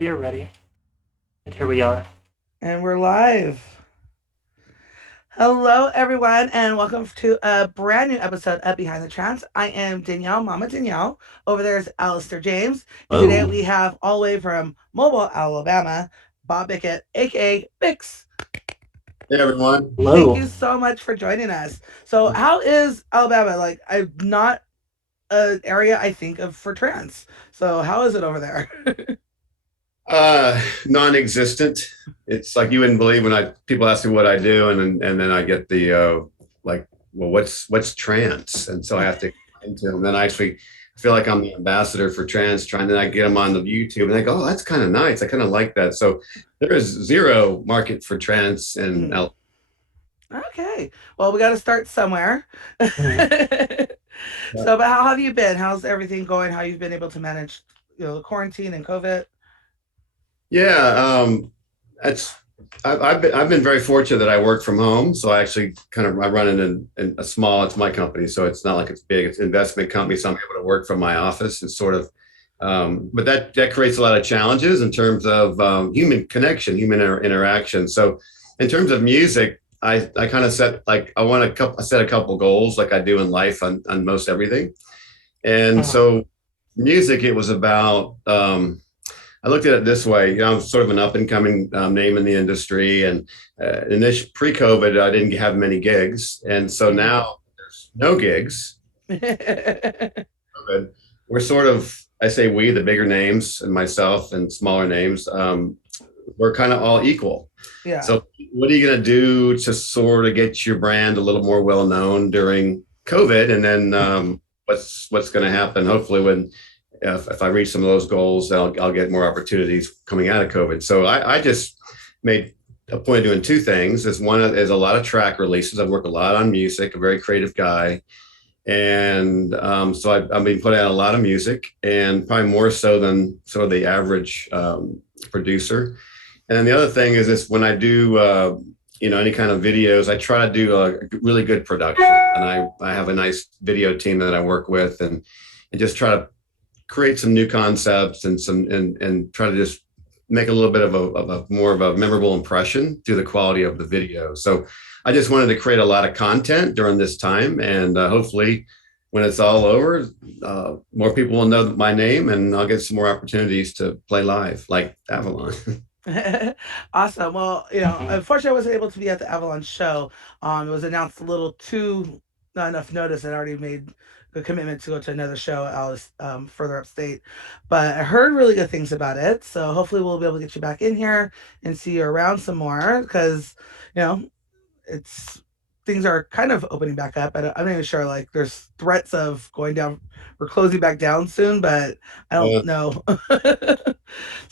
We are ready. And here we are. And we're live. Hello, everyone, and welcome to a brand new episode of Behind the Trance. I am Danielle, Mama Danielle. Over there is Alistair James. And today Oh, we have, all the way from Mobile, Alabama, Bob Bickett, aka Bixx. Hey everyone. Thank hello. you so much for joining us. So, how is Alabama? Like, I'm not an area I think of for trance. So, how is it over there? Non-existent. It's like you wouldn't believe when I people ask me what I do, and then I get the like, well, what's trance? And so I have to explain to them. Then I actually feel like I'm the ambassador for trance, trying to get them on the YouTube, and they go, "Oh, that's kind of nice. I kind of like that." So there is zero market for trance, and Mhm. Okay. Well, we got to start somewhere. Mhm. So, but how have you been? How's everything going? How you've been able to manage, the quarantine and COVID? yeah, that's I've been very fortunate that I work from home. So I actually I run in a small, it's my company, so it's not like it's big. It's an investment company, so I'm able to work from my office. It's sort of, but that creates a lot of challenges in terms of human connection, interaction. So in terms of music, I kind of set like I set a couple goals like I do in life on most everything, and Mhm. so music it was about. I looked at it this way. I'm sort of an up and coming name in the industry, and in this pre-COVID, I didn't have many gigs, and so Mhm. now there's no gigs. COVID. We're sort of, I say we, the bigger names, and myself, and smaller names. We're kind of all equal. Yeah. So, what are you going to do to sort of get your brand a little more well known during COVID, and then what's going to happen? Hopefully, when if I reach some of those goals, I'll get more opportunities coming out of COVID. So I just made a point of doing two things. Is one is a lot of track releases. I work a lot on music, a very creative guy, and so I've been putting out a lot of music, and probably more so than sort of the average producer. And then the other thing is this: when I do any kind of videos, I try to do a really good production, and I have a nice video team that I work with, and just try to create some new concepts and and try to just make a little bit of a more of a memorable impression through the quality of the video. So I just wanted to create a lot of content during this time, and hopefully when it's all over, more people will know my name, and I'll get some more opportunities to play live like Avalon. Awesome. Well, Mhm. unfortunately, I wasn't able to be at the Avalanche show. It was announced a little too not enough notice. I'd already made the commitment to go to another show out further upstate, but I heard really good things about it. So hopefully, we'll be able to get you back in here and see you around some more because you know it's things are kind of opening back up. I'm not even sure. Like, there's threats of going down, we're closing back down soon, but I don't uh, know.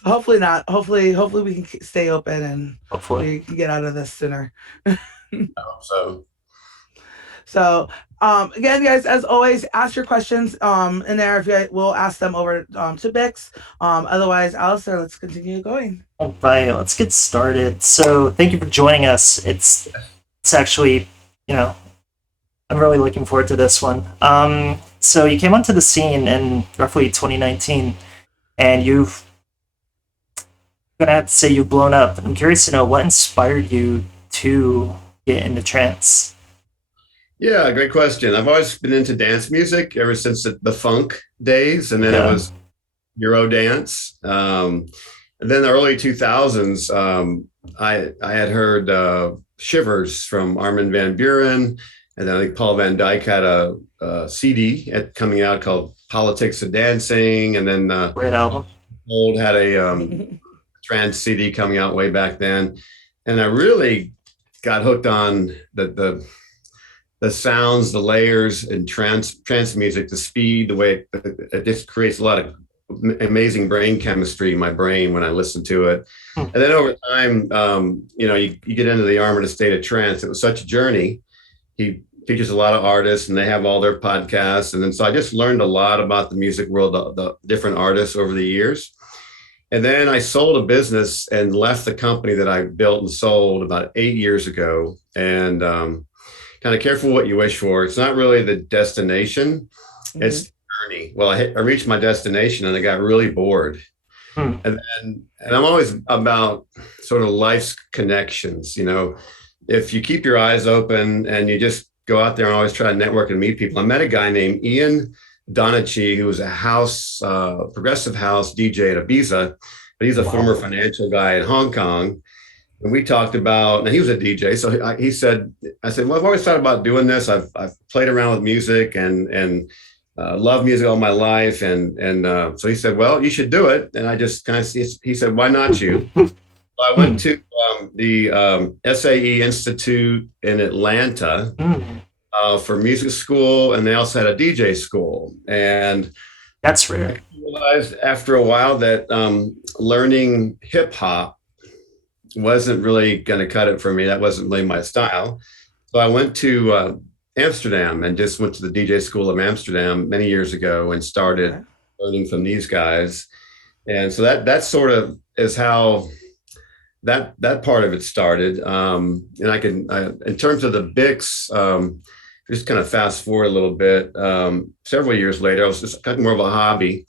So hopefully not. Hopefully we can stay open and Hopefully. we can get out of this sooner. so So again, guys, as always, ask your questions in there. If you will ask them over to Bix. Otherwise, Alistair, let's continue going. All right, let's get started. So, thank you for joining us. It's actually, you know, I'm really looking forward to this one. So you came onto the scene in roughly 2019, and you've gonna have to say you've blown up. I'm curious to know what inspired you to get into trance. yeah, great question. I've always been into dance music ever since the funk days, and then it Okay. was Euro dance. And then the early 2000s, I had heard Shivers from Armin van Buuren, and then I think Paul Van Dyke had a CD coming out called Politics of Dancing, and then Great album. Old had a trance CD coming out way back then, and I really got hooked on the sounds, the layers, and trance music, the speed, the way it just creates a lot of amazing brain chemistry in my brain when I listen to it. Hmm. And then over time, you get into the Armored State of Trance. It was such a journey. He features a lot of artists, and they have all their podcasts. And then so I just learned a lot about the music world, the different artists over the years. And then I sold a business and left the company that I built and sold about 8 years ago. And kind of careful what you wish for. It's not really the destination, Mhm. it's the journey. Well, I reached my destination and I got really bored. Hmm. And I'm always about sort of life's connections. If you keep your eyes open and you just go out there and always try to network and meet people. I met a guy named Ian Donachi, who was a progressive house DJ at Ibiza, but he's a former financial guy in Hong Kong. And we talked about, and he was a DJ. So he said, I said, well, I've always thought about doing this. I've played around with music and love music all my life. And so he said, well, you should do it. And I just kind of, he said, why not you? I went to the SAE Institute in Atlanta for music school, and they also had a DJ school. And That's rare. I realized after a while that learning hip hop wasn't really going to cut it for me. That wasn't really my style. So I went to Amsterdam and just went to the DJ school of Amsterdam many years ago and started learning from these guys. And so that sort of is how that part of it started. And in terms of the Bixx, just kind of fast forward a little bit. Several years later, I was just kind of more of a hobby.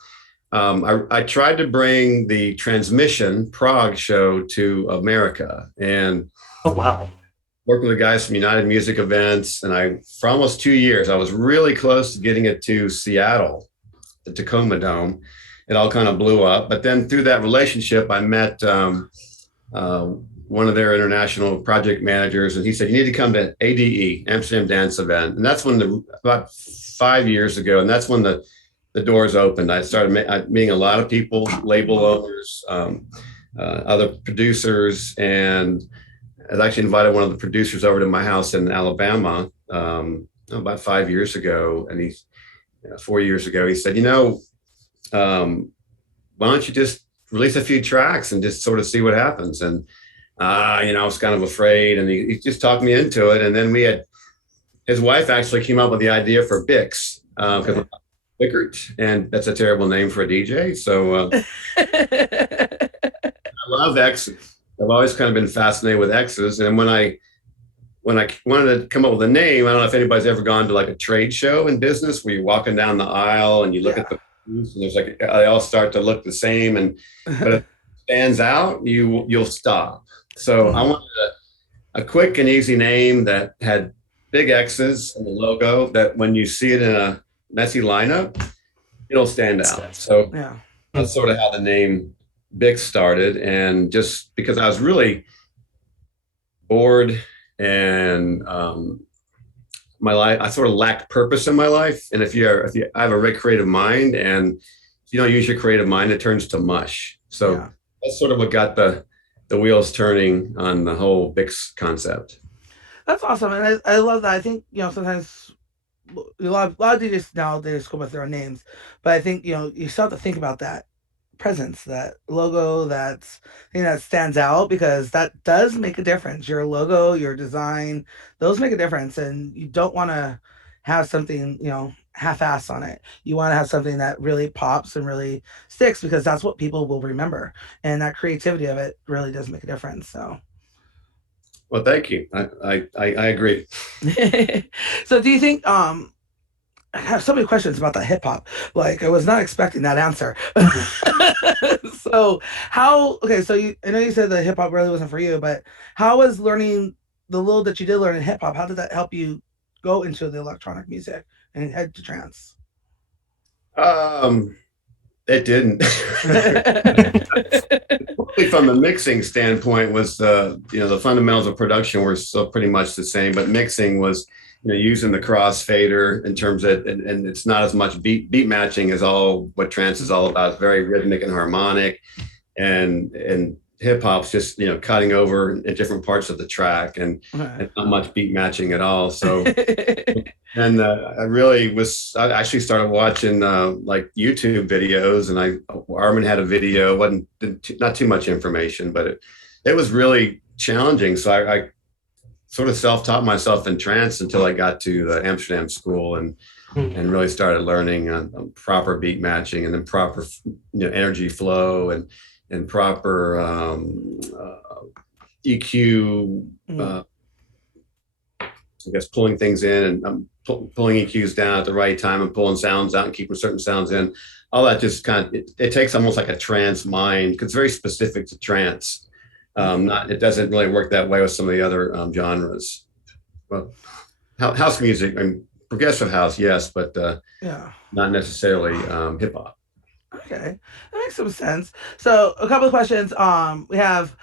I tried to bring the Transmission Prague show to America, and worked with the guys from United Music Events. And for almost 2 years, I was really close to getting it to Seattle, the Tacoma Dome. It all kind of blew up. But then through that relationship, I met one of their international project managers, and he said, you need to come to ADE, Amsterdam Dance Event. And that's when about 5 years ago, and that's when the doors opened. I started meeting a lot of people, label owners, other producers, and I actually invited one of the producers over to my house in Alabama about 5 years ago. And 4 years ago, he said, why don't you just release a few tracks and just sort of see what happens? And, I was kind of afraid, and he just talked me into it. And then his wife actually came up with the idea for Bixx, because Bickert, and that's a terrible name for a DJ. So I love X's. I've always kind of been fascinated with X's. And when I wanted to come up with a name, I don't know if anybody's ever gone to like a trade show in business where you're walking down the aisle and you look at the booths and there's like, they all start to look the same. But if it stands out, you'll stop. So I wanted a quick and easy name that had big X's in the logo, that when you see it in a messy lineup, it'll stand out. So that's sort of how the name Bixx started. And just because I was really bored and my life, I sort of lacked purpose in my life. And if I have a very creative mind, and if you don't use your creative mind, it turns to mush. So that's sort of what got the wheels turning on the whole Bixx concept. That's awesome. And I love that. I think, sometimes a lot of DJs nowadays go with their own names, but I think, you still have to think about that presence, that logo, that thing that stands out, because that does make a difference. Your logo, your design, those make a difference. And you don't want to have something, half-ass on it. You want to have something that really pops and really sticks, because that's what people will remember. And that creativity of it really does make a difference. So. Well, thank you. I agree. So do you think, I have so many questions about the hip hop. Like, I was not expecting that answer. So I know you said the hip hop really wasn't for you, but how was learning the little that you did learn in hip hop, how did that help you go into the electronic music and head to trance? It didn't. From the mixing standpoint, was the fundamentals of production were still pretty much the same, but mixing was using the crossfader in terms of, and it's not as much beat matching as all what trance is all about. It's very rhythmic and harmonic, and hip hop's just cutting over in different parts of the track, and not much beat matching at all. So. And I actually started watching like YouTube videos, and Armin had a video, not too much information, but it was really challenging. So I sort of self-taught myself in trance until I got to the Amsterdam school and really started learning on proper beat matching, and then proper energy flow and proper EQ. I guess pulling things in and pulling EQs down at the right time and pulling sounds out and keeping certain sounds in. all that just kind of it takes almost like a trance mind because it's very specific to trance. Not it doesn't really work that way with some of the other genres. Well, house music and progressive house, yes, but Yeah. not necessarily hip hop. Okay, that makes some sense. So, a couple of questions. We have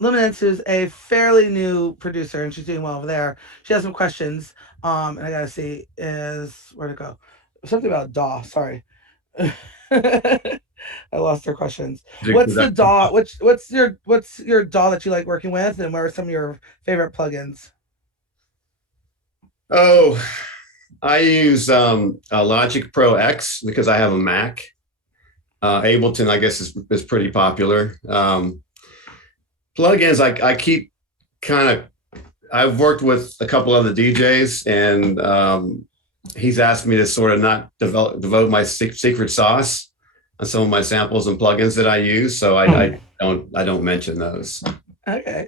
Luminance, who's a fairly new producer, and she's doing well over there. She has some questions. And I gotta see is where to go. Something about DAW. Sorry, I lost her questions. Music What's the production. DAW? What's your DAW that you like working with, and what are some of your favorite plugins? Oh, I use a Logic Pro X because I have a Mac. Ableton, I guess, is pretty popular. Plugins, I keep kind of. I've worked with a couple other DJs, and he's asked me to sort of not devote my secret sauce on some of my samples and plugins that I use. So I don't mention those. Okay,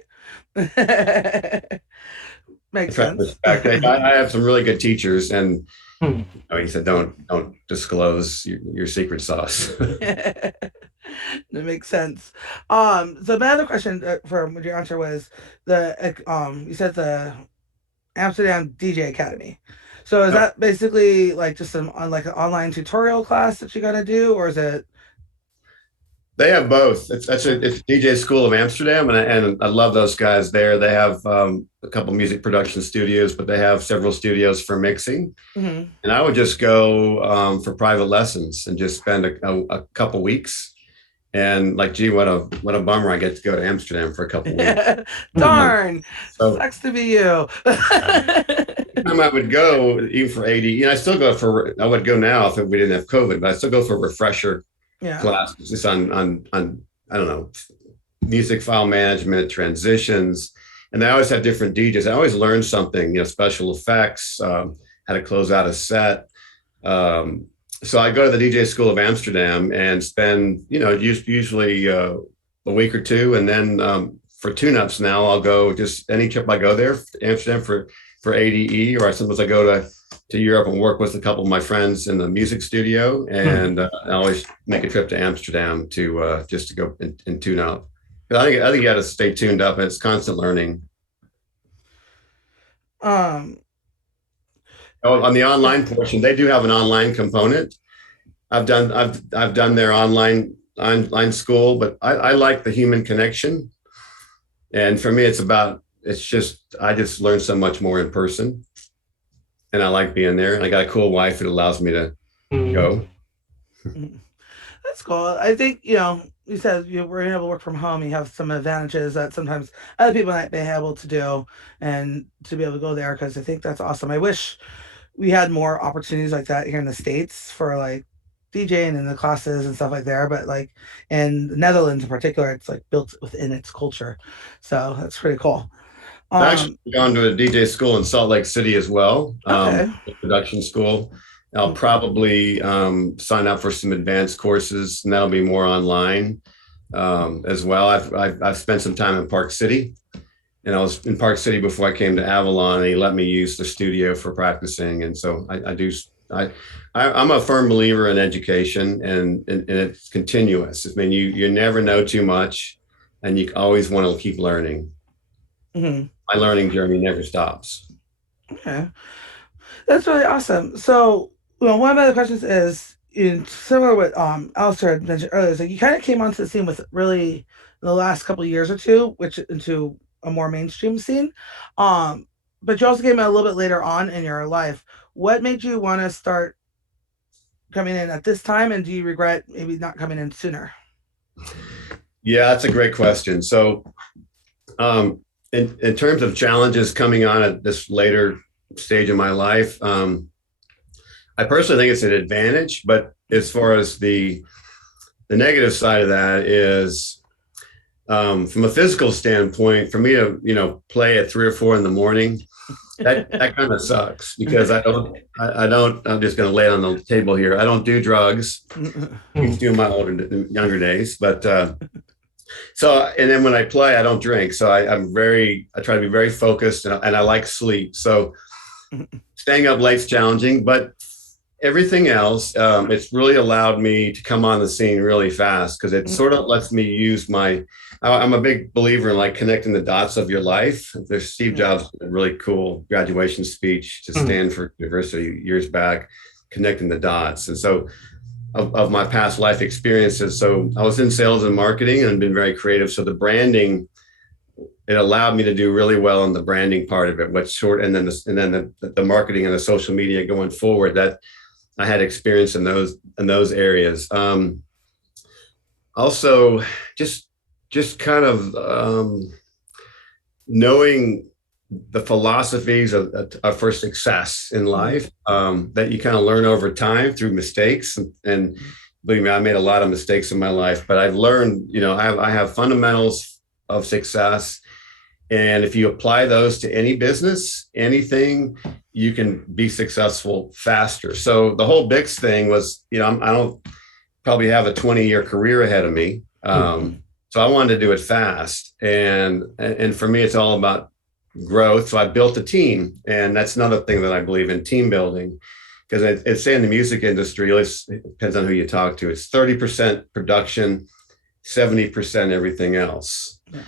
makes sense. Respect. I have some really good teachers, and Hmm. he said don't disclose your secret sauce. That makes sense. So my other question from your answer was you said the Amsterdam DJ Academy. So is that basically like just some on like an online tutorial class that you gotta do, or is it? They have both. It's DJ School of Amsterdam, and I love those guys there. They have a couple music production studios, but they have several studios for mixing. Mhm. And I would just go for private lessons and just spend a couple weeks. And like, gee, what a bummer! I get to go to Amsterdam for a couple weeks. Darn, So sucks to be you. time I would go, even for 80, I still go for. I would go now if we didn't have COVID, but I still go for refresher Yeah. classes just on I don't know, music file management, transitions, and I always have different DJs. I always learn something, special effects, how to close out a set. So I go to the DJ School of Amsterdam and spend, usually a week or two, and then for tune-ups now, I'll go just any trip I go there, Amsterdam for ADE, or sometimes I go to Europe and work with a couple of my friends in the music studio, and I always make a trip to Amsterdam to just to go and tune up. But I think you got to stay tuned up. It's constant learning. Um. Oh, on the online portion, they do have an online component. I've done their online school, but I like the human connection. And for me, I just learn so much more in person, and I like being there. And I got a cool wife that allows me to go. That's cool. I think, you said you were able to work from home. You have some advantages that sometimes other people might be able to do and to be able to go there because I think that's awesome. I wish we had more opportunities like that here in the States for like DJing and the classes and stuff like there. But like in the Netherlands in particular, it's like built within its culture. So that's pretty cool. I've actually Um, gone to a DJ school in Salt Lake City as well, okay. a production school. I'll probably sign up for some advanced courses, and that'll be more online as well. I've spent some time in Park City, and I was in Park City before I came to Avalon, and he let me use the studio for practicing. And so I do. I'm a firm believer in education, and it's continuous. I mean, you never know too much, and you always want to keep learning. Mhm. My learning journey never stops. Okay. That's really awesome. So, one of my other questions is in similar what Alistair had mentioned earlier, is like you kind of came onto the scene with really in the last couple of years or two, which into a more mainstream scene. Um, but you also came in a little bit later on in your life. What made you want to start coming in at this time, and do you regret maybe not coming in sooner? Yeah, that's a great question. So, in terms of challenges coming on at this later stage of my life, I personally think it's an advantage. But as far as the negative side of that is, from a physical standpoint, for me to play at 3 or 4 in the morning, that kind of sucks because I don't. I'm just going to lay it on the table here. I don't do drugs. I used to do in my younger days, but so and then when I play, I don't drink. So I try to be very focused, and I like sleep. So staying up late's challenging, but everything else, it's really allowed me to come on the scene really fast because it sort of lets me use my. I'm a big believer in like connecting the dots of your life. There's Steve Jobs did a really cool graduation speech to Stanford University years back, connecting the dots, and so of my past life experiences. So I was in sales and marketing and been very creative. So the branding, it allowed me to do really well in the branding part of it. What's short, and then the marketing and the social media going forward. That I had experience in those areas. Also, just just kind of knowing the philosophies for success in life that you kind of learn over time through mistakes. And believe me, I made a lot of mistakes in my life, but I've learned, I have fundamentals of success. And if you apply those to any business, anything, you can be successful faster. So the whole Bixx thing was, I don't probably have a 20-year career ahead of me. So I wanted to do it fast. And for me, it's all about growth. So I built a team. And that's another thing that I believe in, team building. Because it's say in the music industry, it depends on who you talk to. It's 30% production, 70% everything else. Yeah.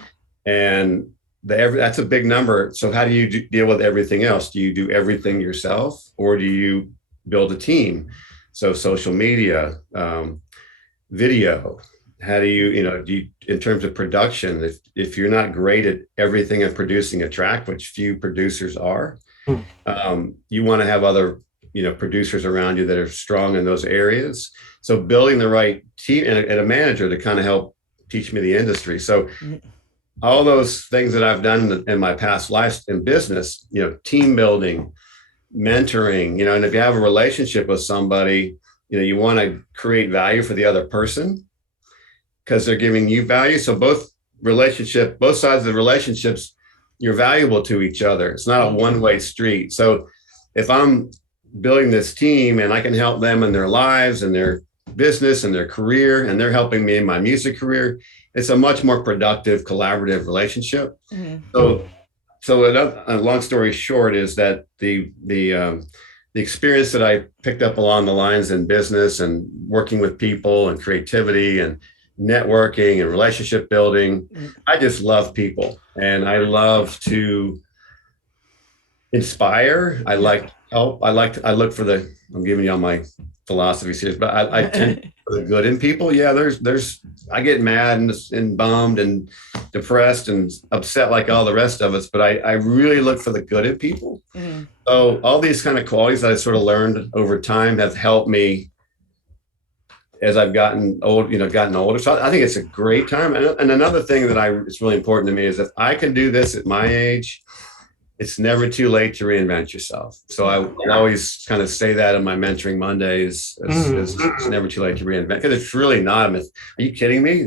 And that's a big number. So how do you deal with everything else? Do you do everything yourself, or do you build a team? So social media, video, how do you, in terms of production, if you're not great at everything of producing a track, which few producers are, you want to have other, producers around you that are strong in those areas. So building the right team and a manager to kind of help teach me the industry. So all those things that I've done in my past life in business, team building, mentoring, and if you have a relationship with somebody, you want to create value for the other person because they're giving you value. So both sides of the relationships, you're valuable to each other. It's not a one-way street. So if I'm building this team and I can help them in their lives and their business and their career, and they're helping me in my music career, it's a much more productive, collaborative relationship. So a long story short is that the experience that I picked up along the lines in business and working with people and creativity and networking and relationship building, I just love people and I love to inspire. I like help. I look for I'm giving you all my philosophies here, but I tend for the good in people. Yeah, I get mad and bummed and depressed and upset like all the rest of us, but I really look for the good in people. So all these kind of qualities that I sort of learned over time have helped me as I've gotten older. So I think it's a great time. And another thing that it's really important to me is if I can do this at my age, it's never too late to reinvent yourself. So I always kind of say that in my mentoring Mondays. It's never too late to reinvent, because it's really not a myth. Are you kidding me?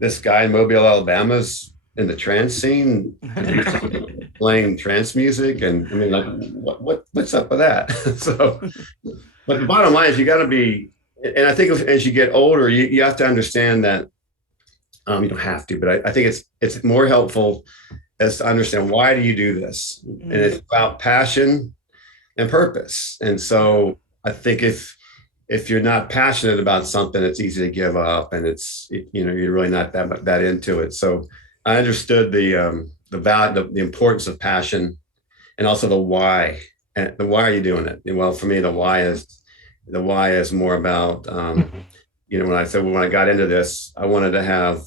This guy in Mobile, Alabama's in the trance scene, playing trance music, and I mean, like, what's up with that? So, but the bottom line is you got to be, and I think as you get older, you have to understand that you don't have to, but I think it's more helpful as to understand, why do you do this? And it's about passion and purpose. And so I think if you're not passionate about something, it's easy to give up, and you're really not that into it. So I understood the value, the importance of passion, and also the why. And the why are you doing it? And well, for me, the why is more about when I got into this, I wanted to have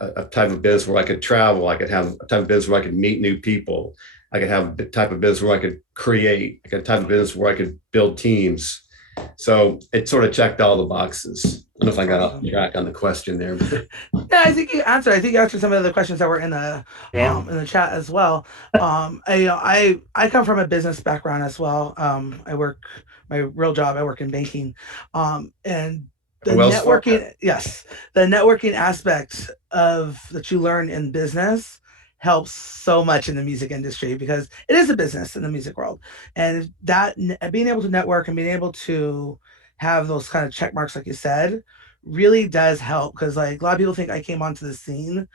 a type of business where I could travel. I could have a type of business where I could meet new people. I could have a type of business where I could create. I could have a type of business where I could build teams. So it sort of checked all the boxes. I don't know if I got off track on the question there. Yeah, I think you answered. I think you answered some of the questions that were in the chat as well. I come from a business background as well. I work my real job. I work in banking, and the networking. Yes, the networking aspect that you learn in business helps so much in the music industry, because it is a business in the music world, and that being able to network and being able to have those kind of check marks, like you said, really does help. Because like a lot of people think I came onto the scene,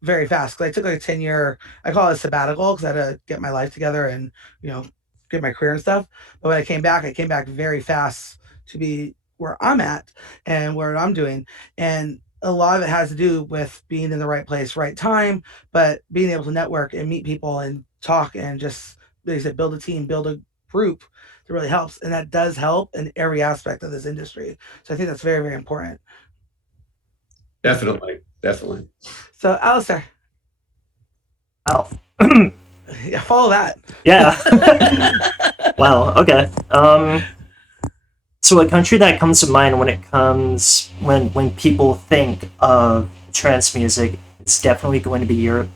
very fast. Because I took like a 10-year, I call it a sabbatical, because I had to get my life together and get my career and stuff. But when I came back very fast to be where I'm at and where I'm doing. And a lot of it has to do with being in the right place, right time, but being able to network and meet people and talk and just, like I said, build a team, build a group that really helps. And that does help in every aspect of this industry. So I think that's very, very important. Definitely, definitely. So, Alistair, Wow. yeah, follow that. Yeah. Wow. Okay. So a country that comes to mind when it comes when people think of trance music, it's definitely going to be Europe.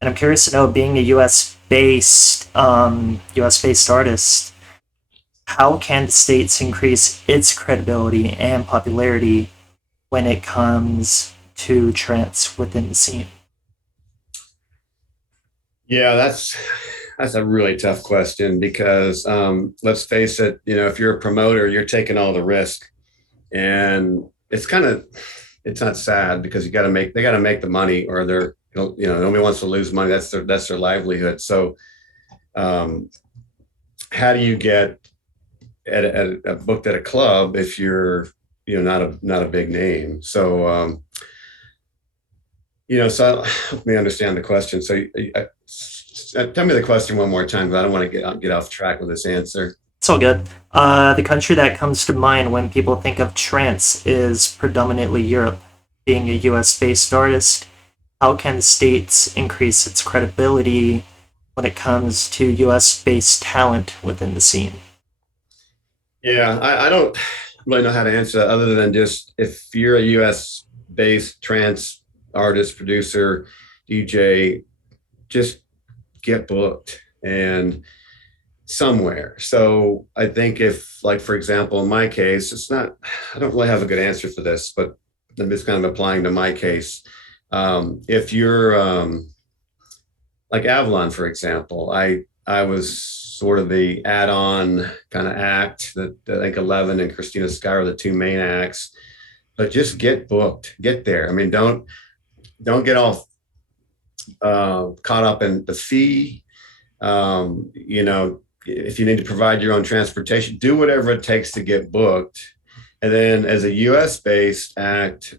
And I'm curious to know, being a US based artist, how can the states increase its credibility and popularity when it comes to trance within the scene? Yeah, that's a really tough question because let's face it, if you're a promoter, you're taking all the risk, and it's not sad because they got to make the money, or they're nobody wants to lose money. That's their livelihood. So um, how do you get booked at a club if you're not a big name? So so let me understand the question. So tell me the question one more time, but I don't want to get off track with this answer. It's all good. The country that comes to mind when people think of trance is predominantly Europe. Being a US based artist, how can the States increase its credibility when it comes to US based talent within the scene? Yeah, I don't really know how to answer that other than just if you're a US based trance artist, producer, DJ, just get booked and somewhere. So I think if, like, for example, in my case, I don't really have a good answer for this, but I'm just kind of applying to my case. If you're like Avalon, for example, I was sort of the add-on kind of act that I think 11 and Christina Sky are the two main acts, but just get booked, get there. I mean, don't get all caught up in the fee. If you need to provide your own transportation, do whatever it takes to get booked. And then as a US based act,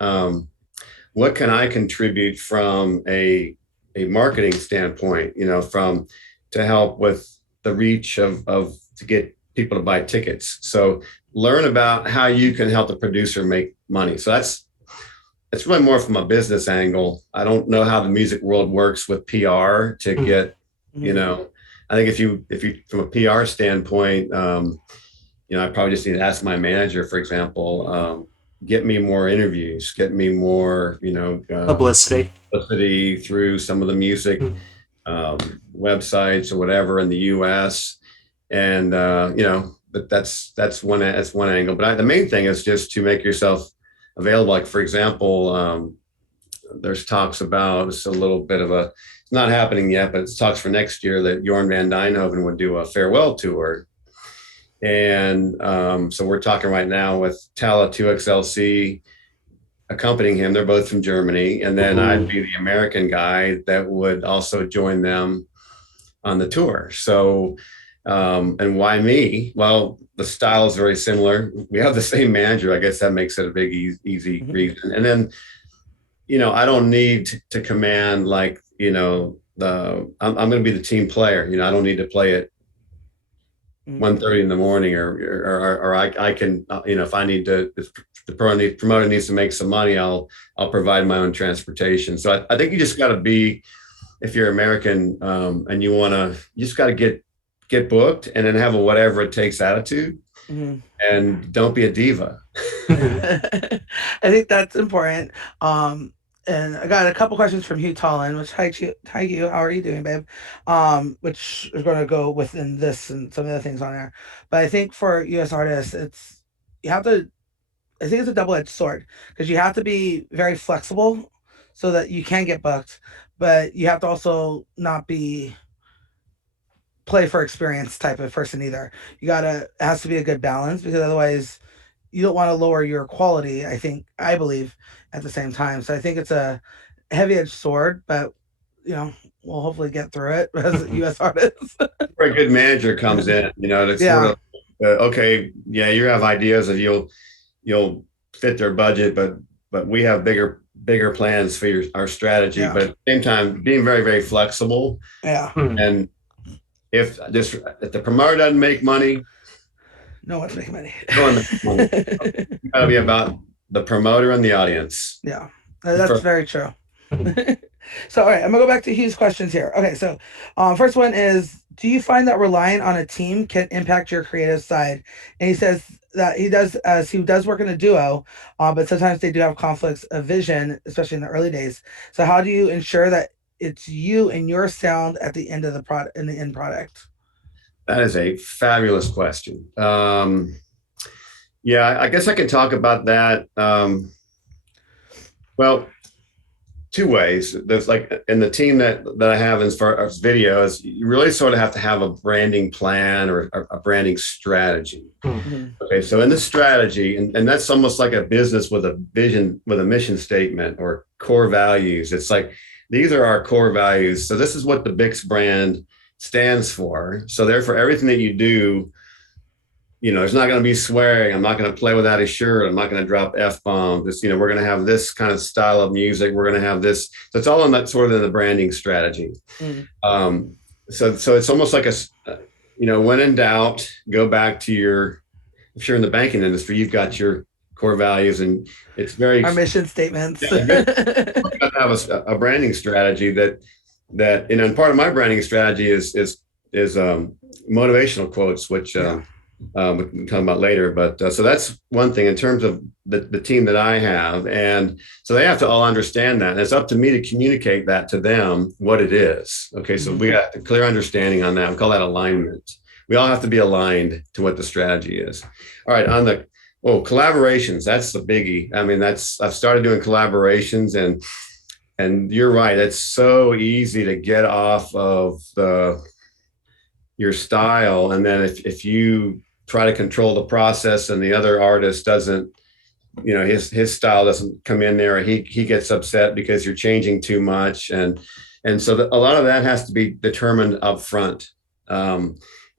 what can I contribute from a marketing standpoint, from to help with the reach of to get people to buy tickets. So learn about how you can help the producer make money. So it's really more from a business angle. I don't know how the music world works with PR to get, I think if you from a PR standpoint, I probably just need to ask my manager, for example, get me more interviews, get me more, Publicity. publicity through some of the music Mm. um, websites or whatever in the U.S. And but that's one angle. But the main thing is just to make yourself available. Like, for example, there's talks about, it's a little bit of a, it's not happening yet, but it's talks for next year that Jorn van Dijnhoven would do a farewell tour. And so we're talking right now with Tala 2XLC accompanying him. They're both from Germany. And then I'd be the American guy that would also join them on the tour. So, and why me? Well, the style is very similar. We have the same manager. I guess that makes it a big, easy reason. And then, I don't need to command like, I'm going to be the team player. I don't need to play it 1:30 in the morning, or I can, if I need to, if the promoter needs to make some money, I'll provide my own transportation. So I think you just got to be, if you're American, and you just got to get booked, and then have a whatever it takes attitude, and don't be a diva. I think that's important. And I got a couple questions from Hugh Tollin, which hi Hugh, how are you doing, babe? Which is going to go within this and some of the things on there. But I think for U.S. artists, you have to. I think it's a double-edged sword because you have to be very flexible so that you can get booked, but you have to also not be play for experience type of person either. It has to be a good balance because otherwise you don't want to lower your quality, I believe, at the same time. So I think it's a heavy edged sword, but we'll hopefully get through it as U.S. artists. Where a good manager comes in, to sort Yeah. of, okay, yeah, you have ideas of you'll fit their budget, but we have bigger plans for our strategy. Yeah. But at the same time, being very, very flexible. Yeah. And if the promoter doesn't make money, No one's making money. no one makes money. It's got to be about the promoter and the audience. Yeah, that's very true. So, all right, I'm gonna go back to Hugh's questions here. Okay, so first one is, do you find that relying on a team can impact your creative side? And he says that he does, as he does work in a duo, but sometimes they do have conflicts of vision, especially in the early days. So, how do you ensure that it's you and your sound at the end of the product, in the end product? That is a fabulous question. Yeah, I guess I can talk about that. Well, two ways. There's like in the team that I have as far as videos, you really sort of have to have a branding plan or a branding strategy. Mm-hmm. Okay, so in the strategy, and that's almost like a business with a vision, with a mission statement or core values. It's like these are our core values. So this is what the Bixx brand stands for. So therefore, everything that you do, there's not going to be swearing. I'm not going to play without a shirt. I'm not going to drop F-bombs. We're going to have this kind of style of music. We're going to have this. So it's all in that sort of the branding strategy. Mm. So it's almost like when in doubt, go back to if you're in the banking industry, you've got your core values, and it's very our mission statements. Yeah, you have a branding strategy that and part of my branding strategy is motivational quotes, which we can talk about later. But so that's one thing in terms of the team that I have, and so they have to all understand that. And it's up to me to communicate that to them what it is. Okay, so we got a clear understanding on that. We call that alignment. We all have to be aligned to what the strategy is. All right, on the collaborations, that's the biggie. I mean, I've started doing collaborations, and you're right. It's so easy to get off of your style, and then if you try to control the process and the other artist doesn't, his style doesn't come in there, he gets upset because you're changing too much, and so a lot of that has to be determined up front.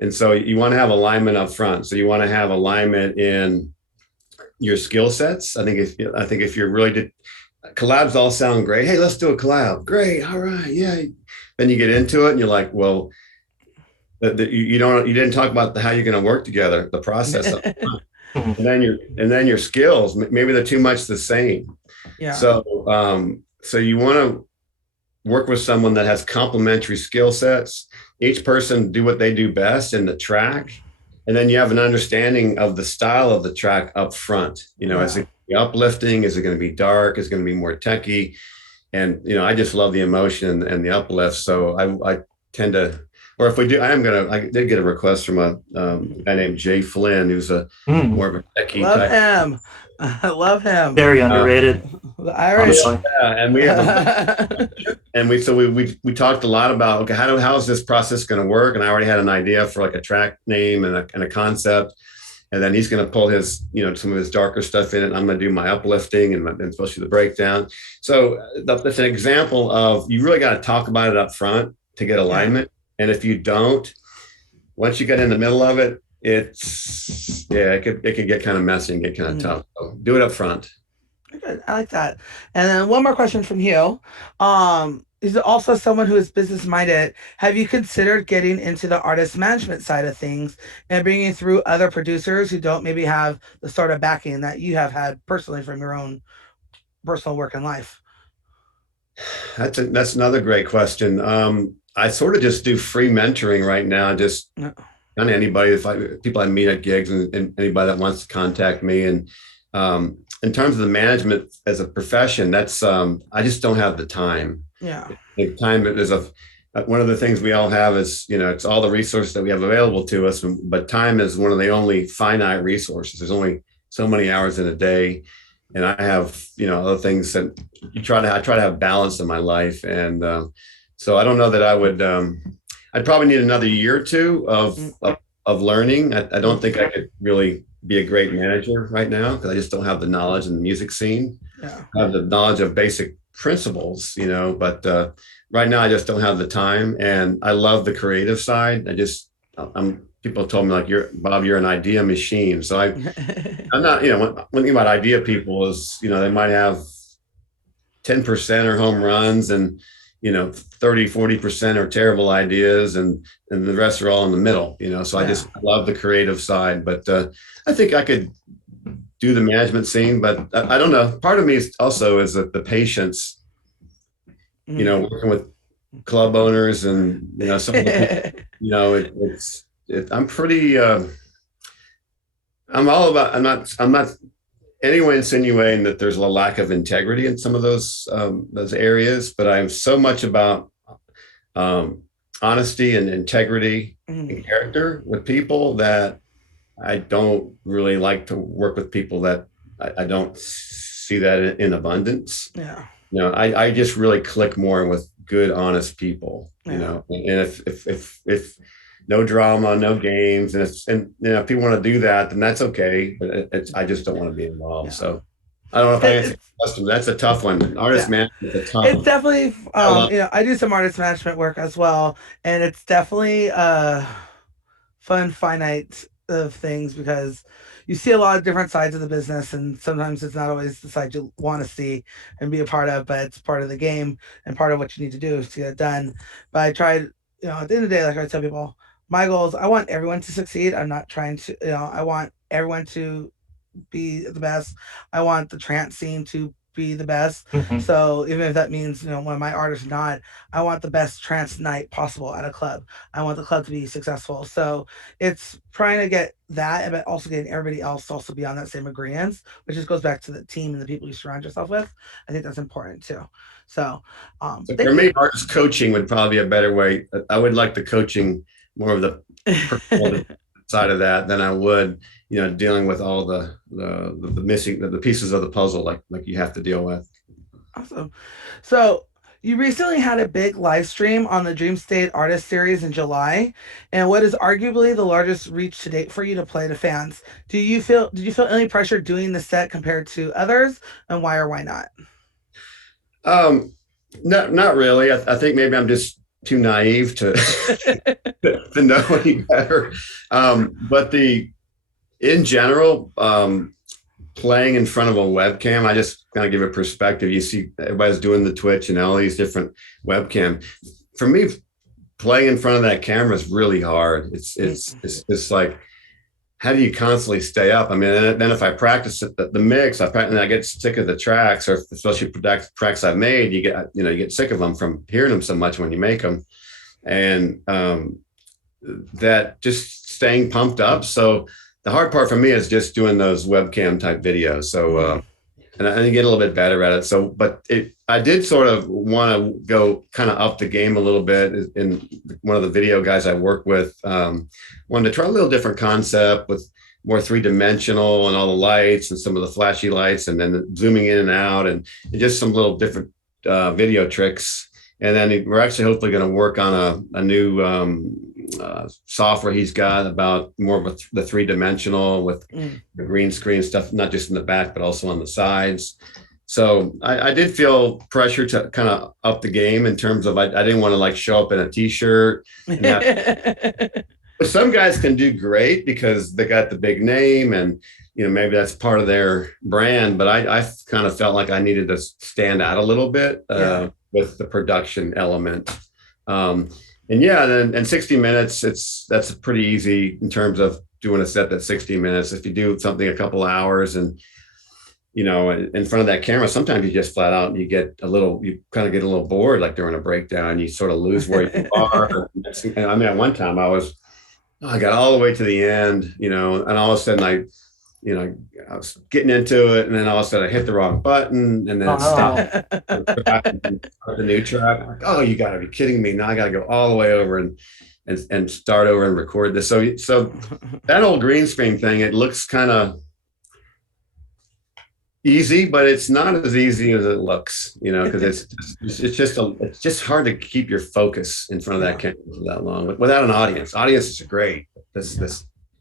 And so you want to have alignment up front. So you want to have alignment in your skill sets. I think if you're really collabs all sound great. Hey, let's do a collab. Great. All right. Yeah. Then you get into it and you're like, well, you didn't talk about how you're going to work together, the process. and then your skills, maybe they're too much the same. Yeah. So you want to work with someone that has complementary skill sets. Each person do what they do best in the track. And then you have an understanding of the style of the track up front. Is it uplifting? Is it going to be dark? Is it going to be more techy? And, I just love the emotion and the uplift. So I tend to, or if we do, I did get a request from a guy named Jay Flynn, who's more of a techie love type. him. I love him. Very underrated. The Irish. And we have we talked a lot about, okay, how is this process going to work? And I already had an idea for like a track name and a concept. And then he's going to pull his, some of his darker stuff in it. I'm going to do my uplifting and especially the breakdown. So that's an example of, you really got to talk about it up front to get alignment. And if you don't, once you get in the middle of it, it can get kind of messy and get kind of tough. So do it up front. Good. I like that. And then one more question from Hugh. Is also someone who is business minded. Have you considered getting into the artist management side of things and bringing through other producers who don't maybe have the sort of backing that you have had personally from your own personal work and life? That's another great question. I sort of just do free mentoring right now. Just kind of anybody, people I meet at gigs and anybody that wants to contact me. And in terms of the management as a profession, that's I just don't have the time. Yeah. The time is one of the things we all have is, it's all the resources that we have available to us, but time is one of the only finite resources. There's only so many hours in a day. And I have, other things that I try to have balance in my life. And so I don't know that I would, I'd probably need another year or two of learning. I don't think I could really be a great manager right now because I just don't have the knowledge in the music scene. Yeah. I have the knowledge of basic principles, but right now I just don't have the time, and I love the creative side. People told me like, Bob, you're an idea machine. So I'm not, one thing about idea people is, they might have 10% are home runs, and 30-40% are terrible ideas, and the rest are all in the middle. So I just love the creative side, but I think I could do the management scene, but I don't know. Part of me is that the patience, working with club owners, and some of the people, I'm pretty I'm all about, I'm not anyway insinuating that there's a lack of integrity in some of those areas, but I'm so much about honesty and integrity and character with people that I don't really like to work with people that I don't see that in abundance. Yeah. I just really click more with good, honest people, and if no drama, no games, and if people want to do that, then that's okay. But I just don't want to be involved. Yeah. So I don't know if I answered the question. That's a tough one. Artist management is a tough one. It's definitely, I do some artist management work as well, and it's definitely fun, finite of things, because you see a lot of different sides of the business, and sometimes it's not always the side you want to see and be a part of, but it's part of the game and part of what you need to do to get it done. But I tried, at the end of the day, like I tell people, my goal is I want everyone to succeed. I'm not trying to, I want everyone to be the best. I want the trance scene to be the best. So even if that means, when my artists not, I want the best trance night possible at a club. I want the club to be successful. So it's trying to get that, but also getting everybody else to also be on that same agreement, which just goes back to the team and the people you surround yourself with. I think that's important too. So for me, artist coaching would probably be a better way. I would like the coaching more of the side of that than I would, dealing with all the missing the pieces of the puzzle like you have to deal with. Awesome. So you recently had a big live stream on the Dream State Artist Series in July, and what is arguably the largest reach to date for you to play to fans. Did you feel any pressure doing the set compared to others, and why or why not? Not really. I think maybe I'm just too naive to to know any better. But in general, playing in front of a webcam, I just kind of give a perspective. You see everybody's doing the Twitch and all these different webcam. For me, playing in front of that camera is really hard. It's like, how do you constantly stay up? I mean, and then if I practice the mix, and I get sick of the tracks, or especially tracks I've made, you get sick of them from hearing them so much when you make them, and that just staying pumped up. So the hard part for me is just doing those webcam type videos. So and I get a little bit better at it. So, but I did sort of want to go kind of up the game a little bit. In one of the video guys I work with, wanted to try a little different concept with more 3-dimensional and all the lights and some of the flashy lights, and then zooming in and out, and just some little different video tricks. And then we're actually hopefully going to work on a new software he's got about more of the 3-dimensional with the green screen stuff, not just in the back, but also on the sides. So I did feel pressure to kind of up the game in terms of, I didn't want to like show up in a t-shirt. But some guys can do great because they got the big name, and maybe that's part of their brand. But I kind of felt like I needed to stand out a little bit with the production element. And 60 minutes, that's pretty easy in terms of doing a set that's 60 minutes. If you do something a couple hours and, in front of that camera, sometimes you just flat out, you kind of get a little bored, like during a breakdown, you sort of lose where you are. I mean, at one time I got all the way to the end, and all of a sudden I was getting into it, and then all of a sudden I hit the wrong button, and then start the new track. I'm like, oh, you got to be kidding me! Now I got to go all the way over and start over and record this. So that old green screen thing, it looks kind of easy, but it's not as easy as it looks, because it's just hard to keep your focus in front of that camera for that long without an audience. Audiences are great.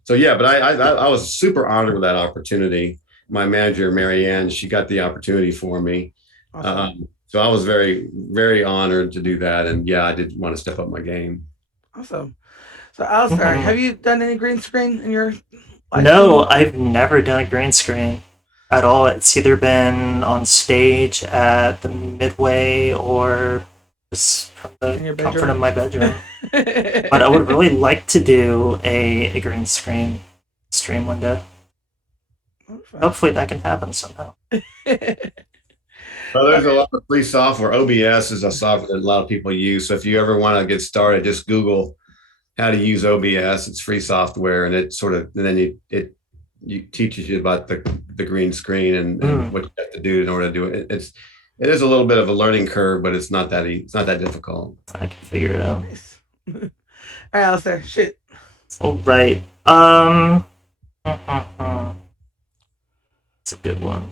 So yeah, but I was super honored with that opportunity. My manager, Mary Ann, she got the opportunity for me. Awesome. So I was very, very honored to do that. And yeah, I did want to step up my game. Awesome. So, Alistair, Mhm. have you done any green screen in your life No, streaming? I've never done a green screen at all. It's either been on stage at the Midway or just from the In your comfort of bedroom? my bedroom. But I would really like to do a green screen stream one day. Hopefully that can happen somehow. Well, there's a lot of free software. OBS is a software that a lot of people use. So if you ever want to get started, just Google how to use OBS. It's free software, and it sort of and then you teaches you about the green screen and what you have to do in order to do it. It is a little bit of a learning curve, but it's not that it's not that difficult. I can figure it out. Nice. All right, Alistair, shit. All right. It's a good one.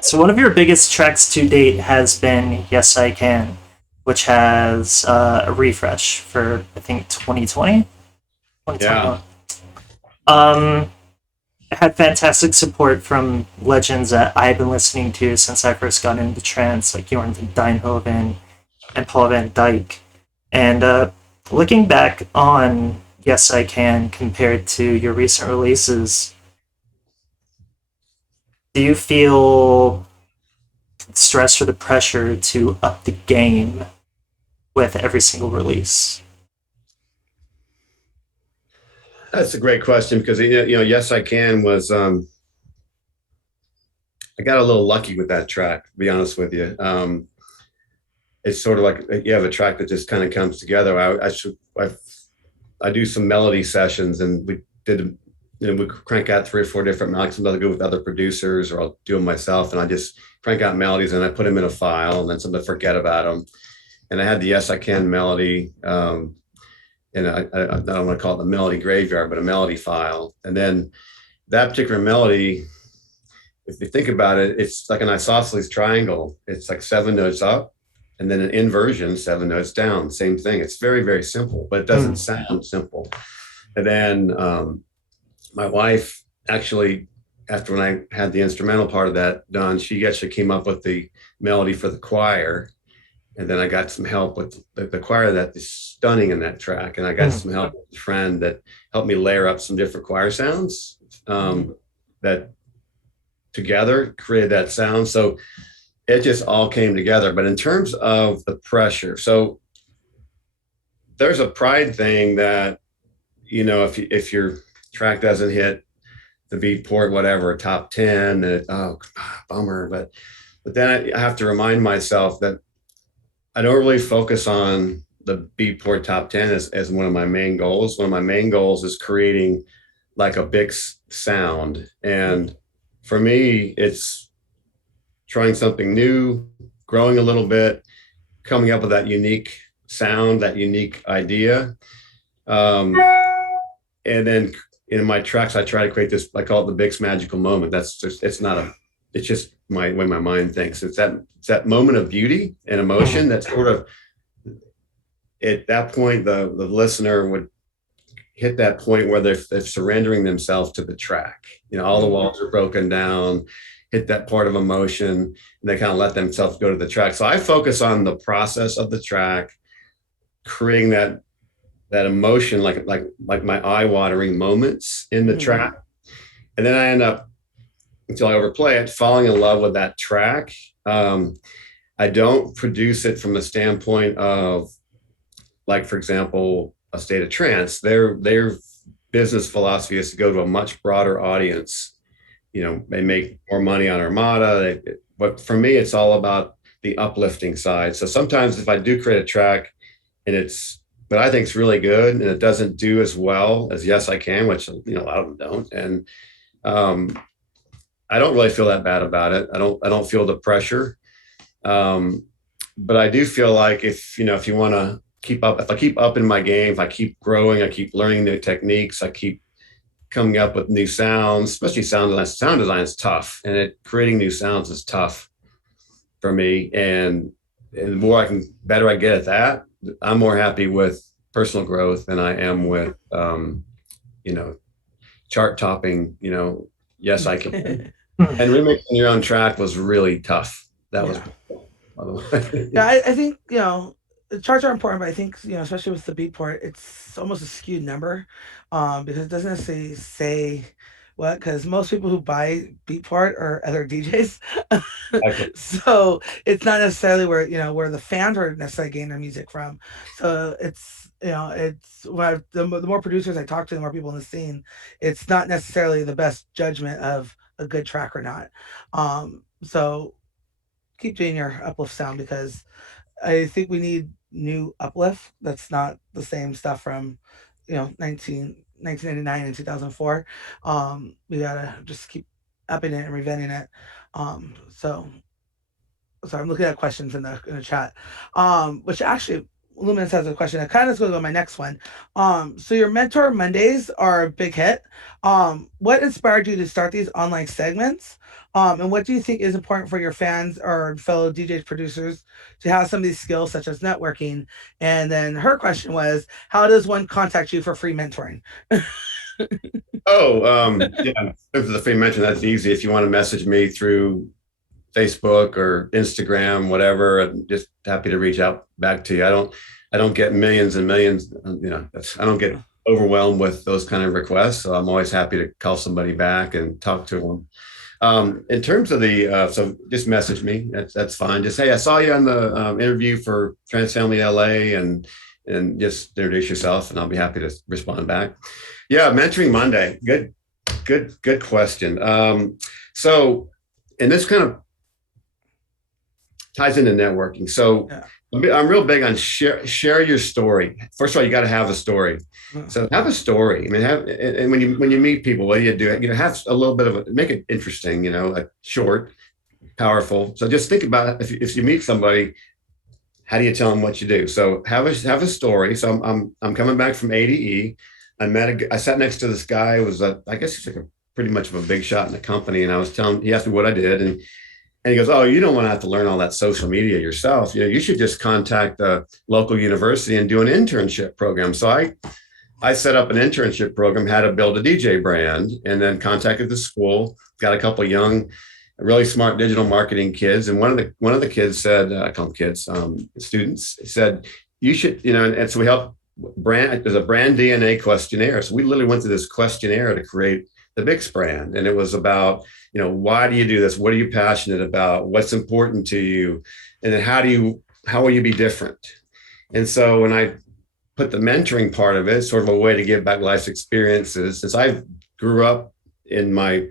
So one of your biggest tracks to date has been "Yes I Can," which has a refresh for I think 2020, 2021. Yeah. It had fantastic support from legends that I've been listening to since I first got into trance, like Jorn van Dijnhoven and Paul van Dyk. And looking back on "Yes I Can" compared to your recent releases, do you feel stress or the pressure to up the game with every single release? That's a great question because Yes I Can was I got a little lucky with that track, to be honest with you. It's sort of like you have a track that just kind of comes together. I do some melody sessions, and we did, we crank out 3 or 4 different melodies. Sometimes I go with other producers, or I'll do them myself, and I just crank out melodies and I put them in a file, and then sometimes I forget about them. And I had the "Yes I Can" melody, and I don't want to call it the melody graveyard, but a melody file. And then that particular melody, if you think about it, it's like an isosceles triangle. It's like 7 notes up, and then an inversion, 7 notes down. Same thing. It's very, very simple, but it doesn't sound simple. And then my wife actually, after when I had the instrumental part of that done, she actually came up with the melody for the choir. And then I got some help with the choir that is stunning in that track. And I got some help with a friend that helped me layer up some different choir sounds that together created that sound. So it just all came together. But in terms of the pressure, so there's a pride thing that, if your track doesn't hit the Beatport, whatever, top 10, bummer. But then I have to remind myself that I don't really focus on the Beatport top 10 as one of my main goals. One of my main goals is creating like a Bixx sound. And for me, it's trying something new, growing a little bit, coming up with that unique sound, that unique idea. And then in my tracks, I try to create this, I call it the Bixx magical moment. That's just, it's just my way my mind thinks. It's that moment of beauty and emotion that sort of, at that point, the listener would hit that point where they're surrendering themselves to the track. All the walls are broken down, hit that part of emotion, and they kind of let themselves go to the track. So I focus on the process of the track, creating that emotion, like my eye-watering moments in the track. And then I end up, until I overplay it, falling in love with that track. I don't produce it from the standpoint of, like, for example, A State of Trance. Their business philosophy is to go to a much broader audience. They make more money on Armada. But for me, it's all about the uplifting side. So sometimes if I do create a track and but I think it's really good and it doesn't do as well as Yes I Can, which a lot of them don't. And I don't really feel that bad about it. I don't feel the pressure. But I do feel like if you want to keep up, if I keep up in my game, if I keep growing, I keep learning new techniques, I keep coming up with new sounds, especially sound design. Sound design is tough, and creating new sounds is tough for me. And the better I get at that, I'm more happy with personal growth than I am with, chart topping, Yes I Can. And remixing your own track was really tough. That was by the way. Yeah, I think the charts are important, but I think especially with the Beatport, it's almost a skewed number, because it doesn't necessarily say what. Because most people who buy Beatport are other DJs, Exactly. so it's not necessarily where the fans are necessarily getting their music from. So it's the more producers I talk to, the more people in the scene. It's not necessarily the best judgment of a good track or not. So keep doing your uplift sound, because I think we need new uplift that's not the same stuff from 1999 and 2004. We gotta just keep upping it and reventing it. So I'm looking at questions in the chat, which actually Luminous has a question that kind of goes on my next one. So your Mentor Mondays are a big hit. What inspired you to start these online segments? And what do you think is important for your fans or fellow DJs, producers to have some of these skills, such as networking? And then her question was, how does one contact you for free mentoring? Oh, yeah. In terms of the free mention, that's easy. If you want to message me through Facebook or Instagram, whatever, I'm just happy to reach out back to you. I don't get millions and millions. I don't get overwhelmed with those kind of requests. So I'm always happy to call somebody back and talk to them. In terms of so just message me. That's fine. Just, hey, I saw you on the interview for Trance Family LA, and just introduce yourself, and I'll be happy to respond back. Yeah, mentoring Monday. Good question. So, and this kind of ties into networking. So Yeah. I'm real big on share your story. First of all, you got to have a story. So have a story. I mean, and when you meet people, what do? Have a little bit of make it interesting. Like short, powerful. So just think about it. If you meet somebody, how do you tell them what you do? So have a story. So I'm coming back from ADE. I sat next to this guy who was I guess he's like pretty much of a big shot in the company, and he asked me what I did, and he goes, "Oh, you don't want to have to learn all that social media yourself. You should just contact a local university and do an internship program." So I set up an internship program, how to build a DJ brand, and then contacted the school, got a couple of young, really smart digital marketing kids. And one of the kids said, I call them kids, students, said, you should, and so we helped there's a brand DNA questionnaire. So we literally went through this questionnaire to create the Bixx brand. And it was about, why do you do this? What are you passionate about? What's important to you? And then how will you be different? And so when I put the mentoring part of it, sort of a way to give back life's experiences, since I grew up in my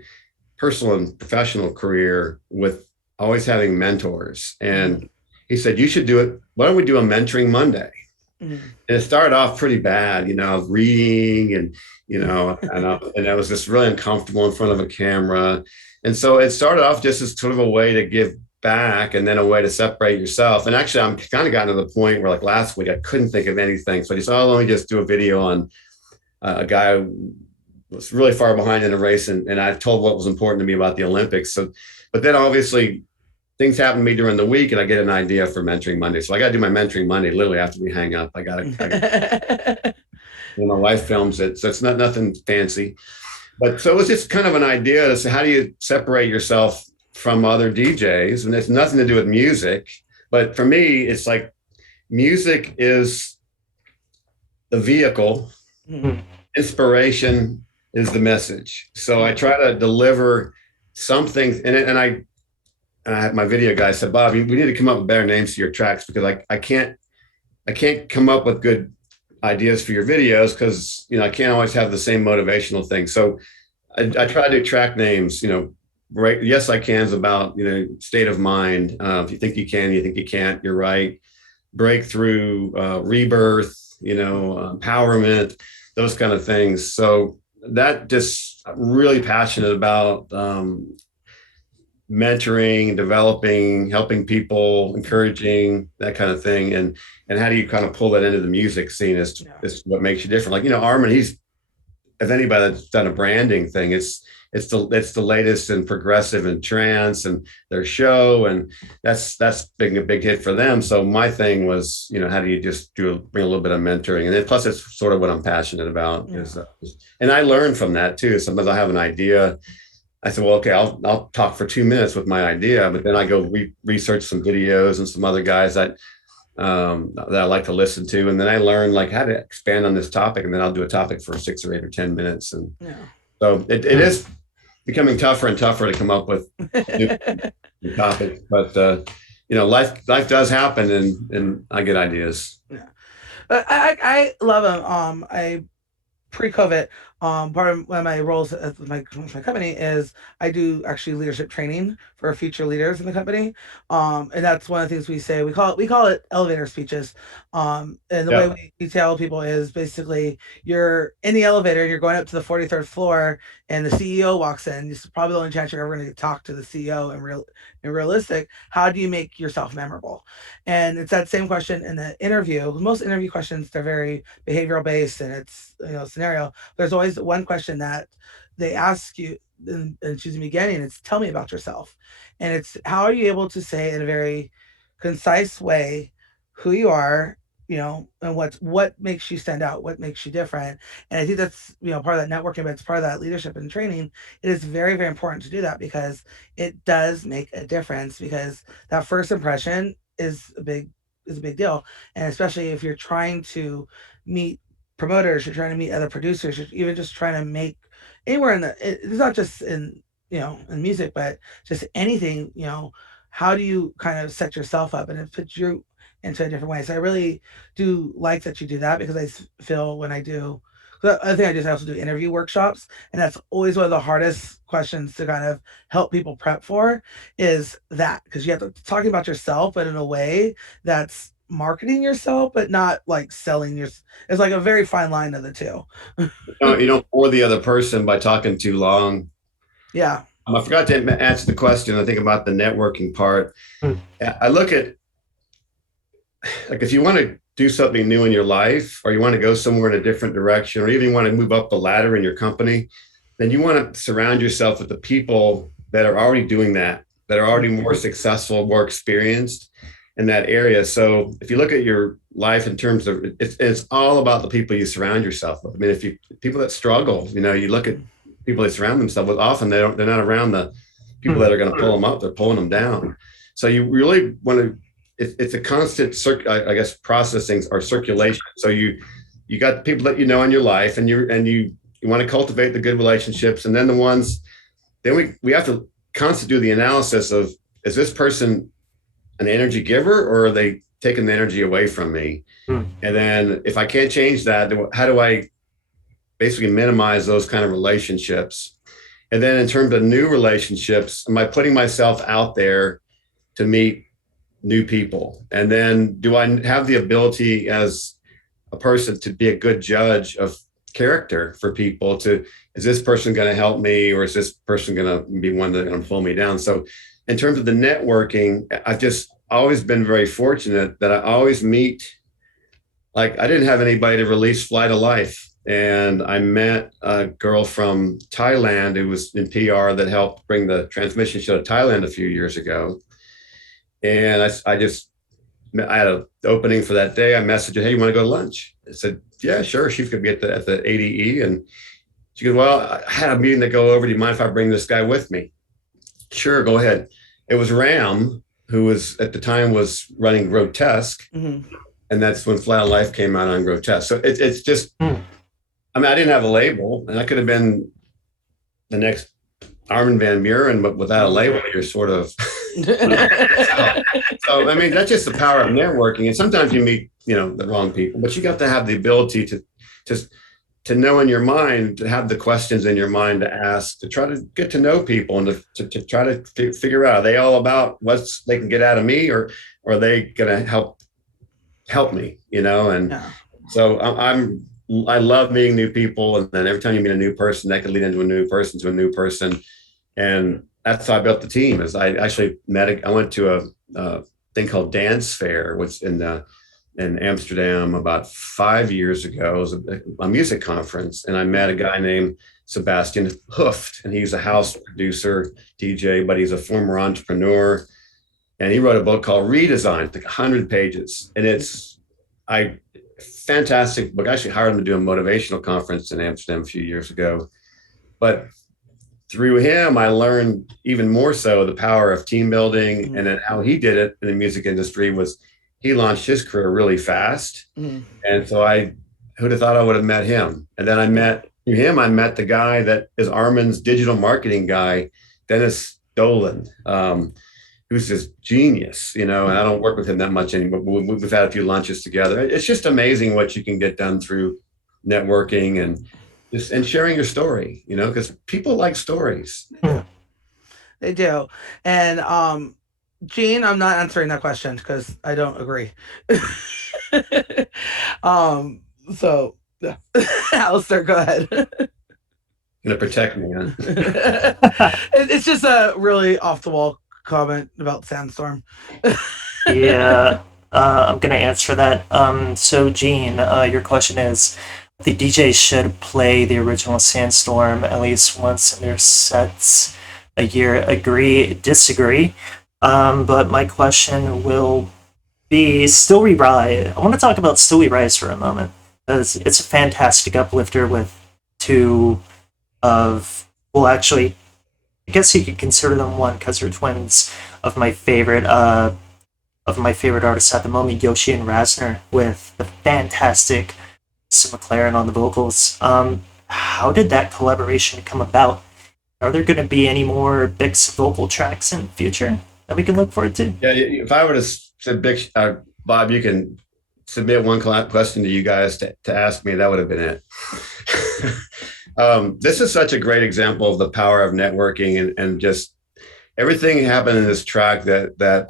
personal and professional career with always having mentors. And he said, you should do it. Why don't we do a mentoring Monday? And it started off pretty bad, I was reading and I was just really uncomfortable in front of a camera. And so it started off just as sort of a way to give back, and then a way to separate yourself. And actually, I'm kind of gotten to the point where, like last week, I couldn't think of anything. So I just, let me just do a video on a guy who was really far behind in a race, and I told what was important to me about the Olympics. So, but then obviously things happen to me during the week, and I get an idea for mentoring Monday. So I got to do my mentoring Monday literally after we hang up. I got to, my wife films it, so it's not nothing fancy. But so it was just kind of an idea to say, how do you separate yourself from other DJs? And it's nothing to do with music. But for me, it's like music is the vehicle, inspiration is the message. So I try to deliver something. And I had my video guy said, Bob, we need to come up with better names for your tracks, because I can't come up with good ideas for your videos, because I can't always have the same motivational thing. So I try to do track names, right? Yes, I can's about state of mind. If you think you can, you think you can't, you're right. Breakthrough, rebirth, empowerment, those kind of things. So that just really passionate about mentoring, developing, helping people, encouraging, that kind of thing. And how do you kind of pull that into the music scene is what makes you different. Like, Armin, he's, if anybody that's done a branding thing, it's the latest and progressive and trance and their show. And that's being a big hit for them. So my thing was, how do you just bring a little bit of mentoring? And then plus it's sort of what I'm passionate about. And I learn from that too. Sometimes I have an idea I said, well, okay, I'll talk for 2 minutes with my idea, but then I go research some videos and some other guys that I like to listen to, and then I learn like how to expand on this topic, and then I'll do a topic for 6 or 8 or 10 minutes, and Yeah. so it is becoming tougher and tougher to come up with new topics, but life does happen, and I get ideas. Yeah. But I love them. I pre-COVID, part of one of my roles at my company is I do actually leadership training for future leaders in the company, and that's one of the things we call it elevator speeches, and the way Yeah. we tell people is basically you're in the elevator and you're going up to the 43rd floor, and the CEO walks in. This is probably the only chance you're ever going to talk to the CEO and realistic. How do you make yourself memorable? And it's that same question in the interview. Most interview questions, they're very behavioral based, and it's scenario. There's always one question that they ask you in choosing beginning. It's tell me about yourself, and it's how are you able to say in a very concise way who you are, and what makes you stand out, what makes you different. And I think that's part of that networking, but it's part of that leadership and training. It is very very important to do that because it does make a difference because that first impression is a big deal, and especially if you're trying to meet promoters, you're trying to meet other producers, you're even just trying to make anywhere it's not just in music, but just anything. How do you kind of set yourself up and it puts you into a different way? So I really do like that you do that because feel when I do. The other thing I do is I also do interview workshops, and that's always one of the hardest questions to kind of help people prep for is that because you have to talking about yourself, but in a way that's marketing yourself, but not like selling your. It's like a very fine line of the two. You don't bore the other person by talking too long. Yeah. I forgot to answer the question. I think about the networking part. Hmm. I look at like if you want to do something new in your life, or you want to go somewhere in a different direction, or even you want to move up the ladder in your company, then you want to surround yourself with the people that are already doing that are already more successful, more experienced in that area. So if you look at your life in terms of it's all about the people you surround yourself with. I mean, if you people that struggle, you look at people they surround themselves with, often they're not around the people that are going to pull them up, they're pulling them down. So you really want to it's a constant I guess processing or circulation. So you got the people that you know in your life, and you want to cultivate the good relationships, and then the ones then we have to constantly do the analysis of, is this person an energy giver, or are they taking the energy away from me? Hmm. And then if I can't change that, how do I basically minimize those kind of relationships? And then in terms of new relationships, am I putting myself out there to meet new people? And then do I have the ability as a person to be a good judge of character for people? Is this person going to help me, or is this person going to be one that's going to pull me down? So in terms of the networking, I've just always been very fortunate that I always meet, like I didn't have anybody to release Flight of Life. And I met a girl from Thailand who was in PR that helped bring the transmission show to Thailand a few years ago. And I had an opening for that day. I messaged her, hey, you want to go to lunch? I said, yeah, sure. She's going to be at the ADE. And she goes, well, I had a meeting to go over. Do you mind if I bring this guy with me? Sure, go ahead. It was Ram, who was at the time was running Grotesque. Mm-hmm. And that's when Flat of Life came out on Grotesque. So it's just, I mean, I didn't have a label, and I could have been the next Armin van Buren, but without a label, you're sort of. so, I mean, that's just the power of networking. And sometimes you meet, the wrong people, but you got to have the ability to know in your mind, to have the questions in your mind to ask, to try to get to know people, and to try to figure out, are they all about what they can get out of me, or are they going to help me, And Yeah. so I love meeting new people. And then every time you meet a new person, that can lead into a new person to a new person. And that's how I built the team. Is I actually I went to a thing called Dance Fair, which in Amsterdam about 5 years ago. It was a music conference, and I met a guy named Sebastian Hooft, and he's a house producer, DJ, but he's a former entrepreneur. And he wrote a book called Redesign, like 100 pages, and it's fantastic book. I actually hired him to do a motivational conference in Amsterdam a few years ago. But through him, I learned even more so the power of team building, and then how he did it in the music industry was he launched his career really fast. And so who'd have thought I would have met him? And then I met the guy that is Armin's digital marketing guy, Dennis Dolan, who's just genius, and I don't work with him that much anymore, but we've had a few lunches together. It's just amazing what you can get done through networking and sharing your story, because people like stories. They do. And Gene, I'm not answering that question because I don't agree. So yeah. Alistair, go ahead. Gonna protect me, huh? It's just a really off the wall comment about Sandstorm. Yeah, I'm gonna answer that. So Gene, your question is, the DJs should play the original Sandstorm at least once in their sets a year. Agree, disagree. But my question will be Still We Rise. I want to talk about Still We Rise for a moment, because it's a fantastic uplifter with two of, well, actually, I guess you could consider them one because they're twins of my favorite artists at the moment, Yoshi and Rasner, with the fantastic Sim McLaren on the vocals. How did that collaboration come about? Are there going to be any more Bixx vocal tracks in the future that we can look forward to? Yeah, if I were to say Bixx, Bob, you can submit one question to you guys to ask me. That would have been it. This is such a great example of the power of networking and just everything happened in this track that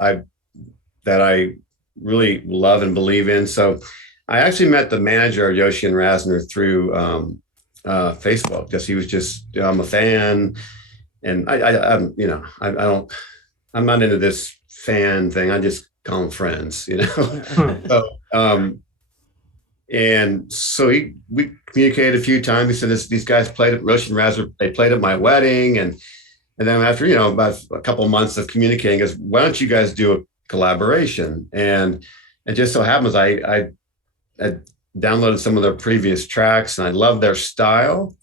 I really love and believe in. So I actually met the manager of Yoshi and Rasner through Facebook, because he was just, I'm a fan, and I'm not into this fan thing. I just call them friends, So, and so we communicated a few times. He said these guys played at Yoshi and Rasner. They played at my wedding, and then after about a couple of months of communicating, goes, why don't you guys do a collaboration? And it just so happens I downloaded some of their previous tracks, and I love their style,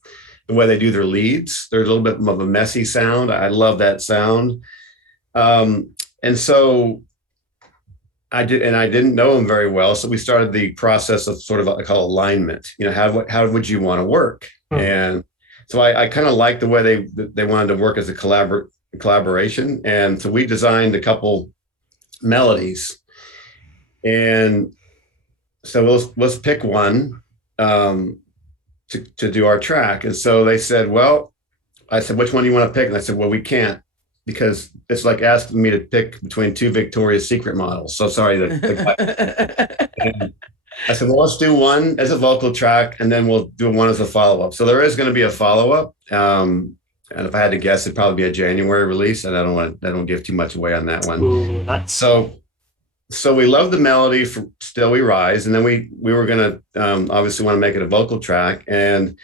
the way they do their leads. They're a little bit of a messy sound. I love that sound. And so I didn't know them very well. So we started the process of sort of I call alignment. How would you want to work? And so I kind of liked the way they wanted to work as a collaboration. And so we designed a couple melodies, and so let's pick one to do our track. And so they said, well, I said, which one do you want to pick? And I said, well, we can't, because it's like asking me to pick between two Victoria's Secret models. So sorry. And I said, well, let's do one as a vocal track, and then we'll do one as a follow-up. So there is going to be a follow-up. And if I had to guess, it'd probably be a January release, and I don't give too much away on that one. Ooh, nice. So we love the melody from Still We Rise, and then we were going to obviously want to make it a vocal track, and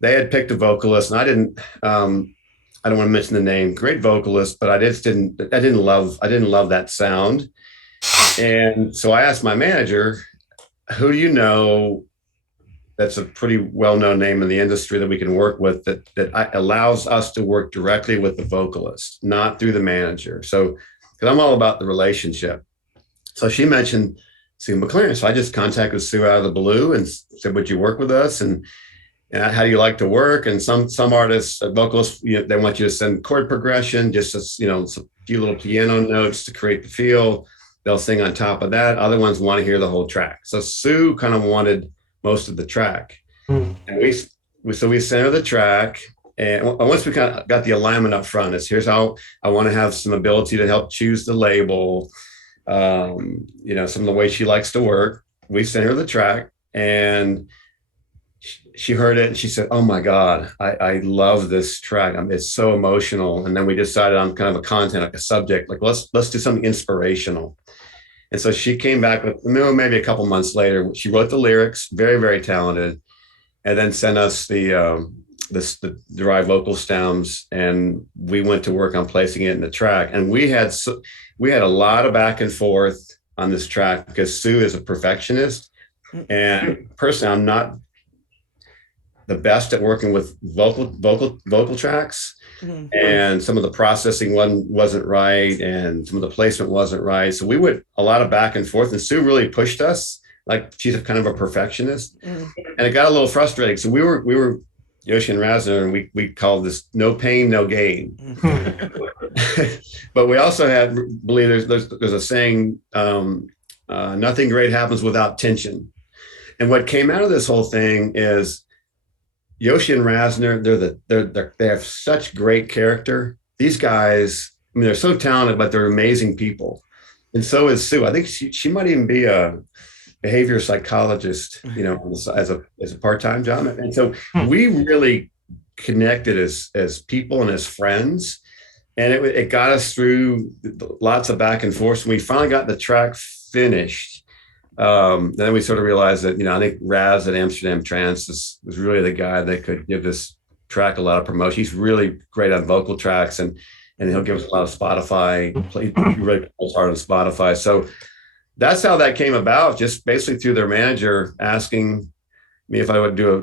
they had picked a vocalist, and I don't want to mention the name, great vocalist, but I didn't love that sound. And so I asked my manager, who do you know that's a pretty well-known name in the industry that we can work with that allows us to work directly with the vocalist, not through the manager? So, because I'm all about the relationship. So she mentioned Sue McLaren. So I just contacted Sue out of the blue and said, would you work with us? And how do you like to work? And some artists, vocalists, they want you to send chord progression, just a few little piano notes to create the feel. They'll sing on top of that. Other ones want to hear the whole track. So Sue kind of wanted most of the track. And we sent her the track. And once we kind of got the alignment up front, here's how I want to have some ability to help choose the label. Some of the way she likes to work. We sent her the track, and she heard it, and she said, oh my God, I love this track. It's so emotional. And then we decided on kind of a content, like a subject, like let's do something inspirational. And so she came back with, maybe a couple months later, she wrote the lyrics, very, very talented, and then sent us the derived vocal stems, and we went to work on placing it in the track. And we had a lot of back and forth on this track because Sue is a perfectionist, and personally, I'm not the best at working with vocal tracks. Mhm. and some of the processing wasn't right, and some of the placement wasn't right. So we went a lot of back and forth, and Sue really pushed us. Like she's kind of a perfectionist, Mhm. and it got a little frustrating. So we were Yoshi and Razner, and we called this no pain, no gain. But we also had believe there's a saying, nothing great happens without tension. And what came out of this whole thing is Yoshi and Razner, they have such great character. These guys, I mean, they're so talented, but they're amazing people. And so is Sue. I think she might even be a behavior psychologist, as a part-time job. And so we really connected as people and as friends. And it got us through lots of back and forth. When we finally got the track finished, then we sort of realized that, I think Raz at Amsterdam Trance was really the guy that could give this track a lot of promotion. He's really great on vocal tracks, and he'll give us a lot of Spotify. He really plays hard on Spotify. So that's how that came about, just basically through their manager asking me if I would do a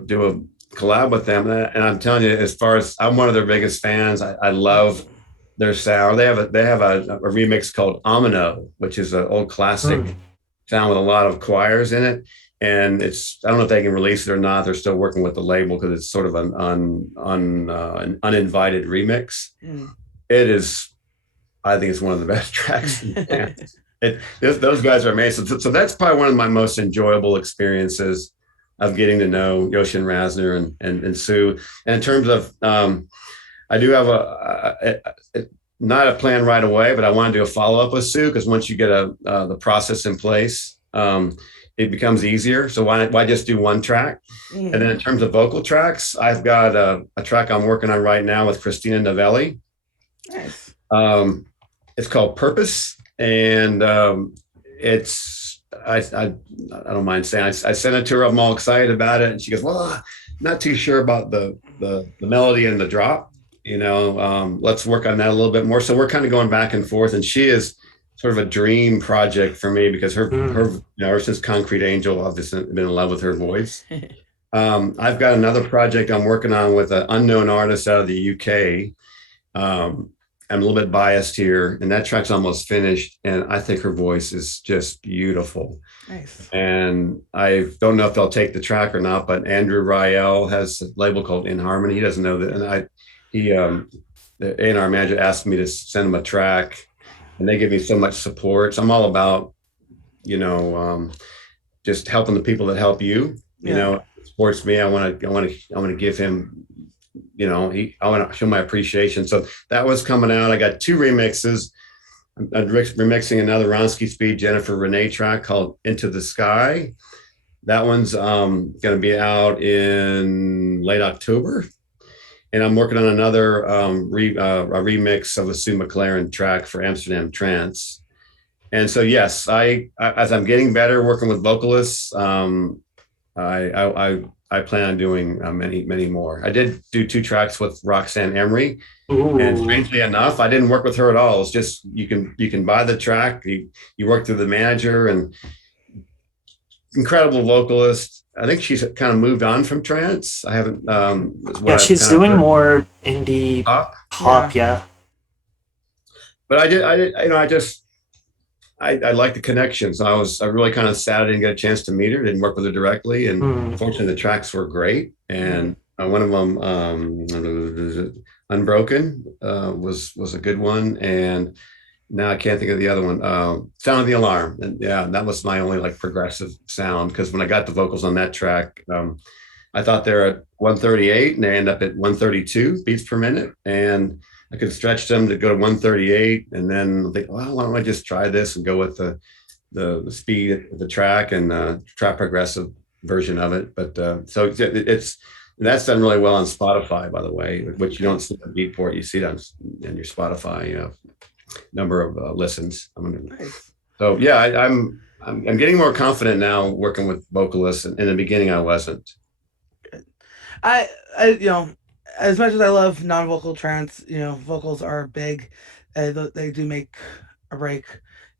collab with them. And I'm telling you, as far as I'm one of their biggest fans, I love their sound. They have a remix called Amino, which is an old classic sound with a lot of choirs in it. And I don't know if they can release it or not. They're still working with the label because it's sort of an uninvited remix. It is, I think it's one of the best tracks. Those guys are amazing. So that's probably one of my most enjoyable experiences of getting to know Yoshi and Razner and Sue. And in terms of, I do have not a plan right away, but I want to do a follow up with Sue, because once you get the process in place, it becomes easier. So why just do one track? And then in terms of vocal tracks, I've got a track I'm working on right now with Christina Novelli. Nice. It's called Purpose, and it's I don't mind saying I sent it to her. I'm all excited about it, and she goes, "Well, not too sure about the melody and the drop. Let's work on that a little bit more." So we're kind of going back and forth, and she is sort of a dream project for me, because her ever since Concrete Angel, I've just been in love with her voice. I've got another project I'm working on with an unknown artist out of the UK. I'm a little bit biased here, and that track's almost finished, and I think her voice is just beautiful. Nice. And I don't know if they'll take the track or not, but Andrew Riel has a label called In Harmony. He doesn't know that, and the A&R manager asked me to send him a track, and they give me so much support. So I'm all about, just helping the people that help you. It supports me. I want to give him, I want to show my appreciation. So that was coming out. I got 2 remixes. I'm remixing another Ronsky Speed Jennifer Renee track called Into the Sky. That one's going to be out in late October. And I'm working on another a remix of a Sue McLaren track for Amsterdam Trance. And so, yes, as I'm getting better working with vocalists, I plan on doing many more. I did do 2 tracks with Roxanne Emery, and strangely enough, I didn't work with her at all. It's just you can buy the track, you work through the manager, and incredible vocalist. I think she's kind of moved on from trance. I haven't. Yeah, she's doing more indie pop. Yeah. But I like the connections. I really kind of sad I didn't get a chance to meet her. Didn't work with her directly, and fortunately the tracks were great. And one of them, Unbroken, was a good one. And now I can't think of the other one. Sound of the Alarm. And yeah, that was my only progressive sound, because when I got the vocals on that track, I thought they're at 138 and they end up at 132 beats per minute. And I could stretch them to go to 138, and then think, well, why don't I just try this and go with the speed of the track and try progressive version of it. But so that's done really well on Spotify, by the way, which you don't see on Beatport. You see it on your Spotify, number of listens. Nice. So yeah, I'm getting more confident now working with vocalists. In the beginning, I wasn't. I as much as I love non-vocal trance, vocals are big. They do make a break.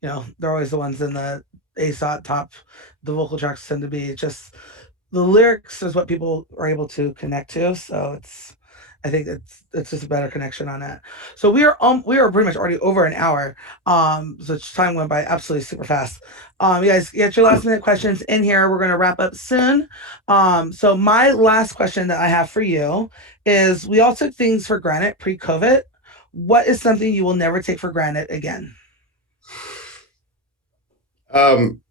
They're always the ones in the ASOT top. The vocal tracks tend to be just the lyrics is what people are able to connect to. So I think it's just a better connection on that. So we are pretty much already over an hour. So time went by absolutely super fast. You guys get your last minute questions in here. We're gonna wrap up soon. So my last question that I have for you is: we all took things for granted pre-COVID. What is something you will never take for granted again? Um,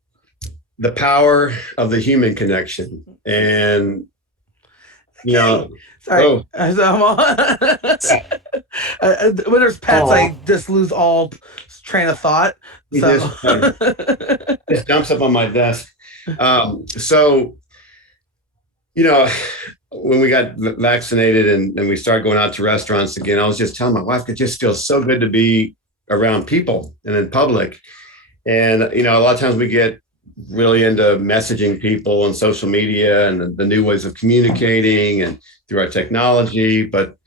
the power of the human connection, and you Okay. know, Sorry. oh, When there's pets, Oh, I just lose all train of thought. he So. just jumps up on my desk. So you know, when we got vaccinated and we started going out to restaurants again, I was just telling my wife it just feels so good to be around people and in public. And a lot of times we get really into messaging people on social media and the new ways of communicating and through our technology, but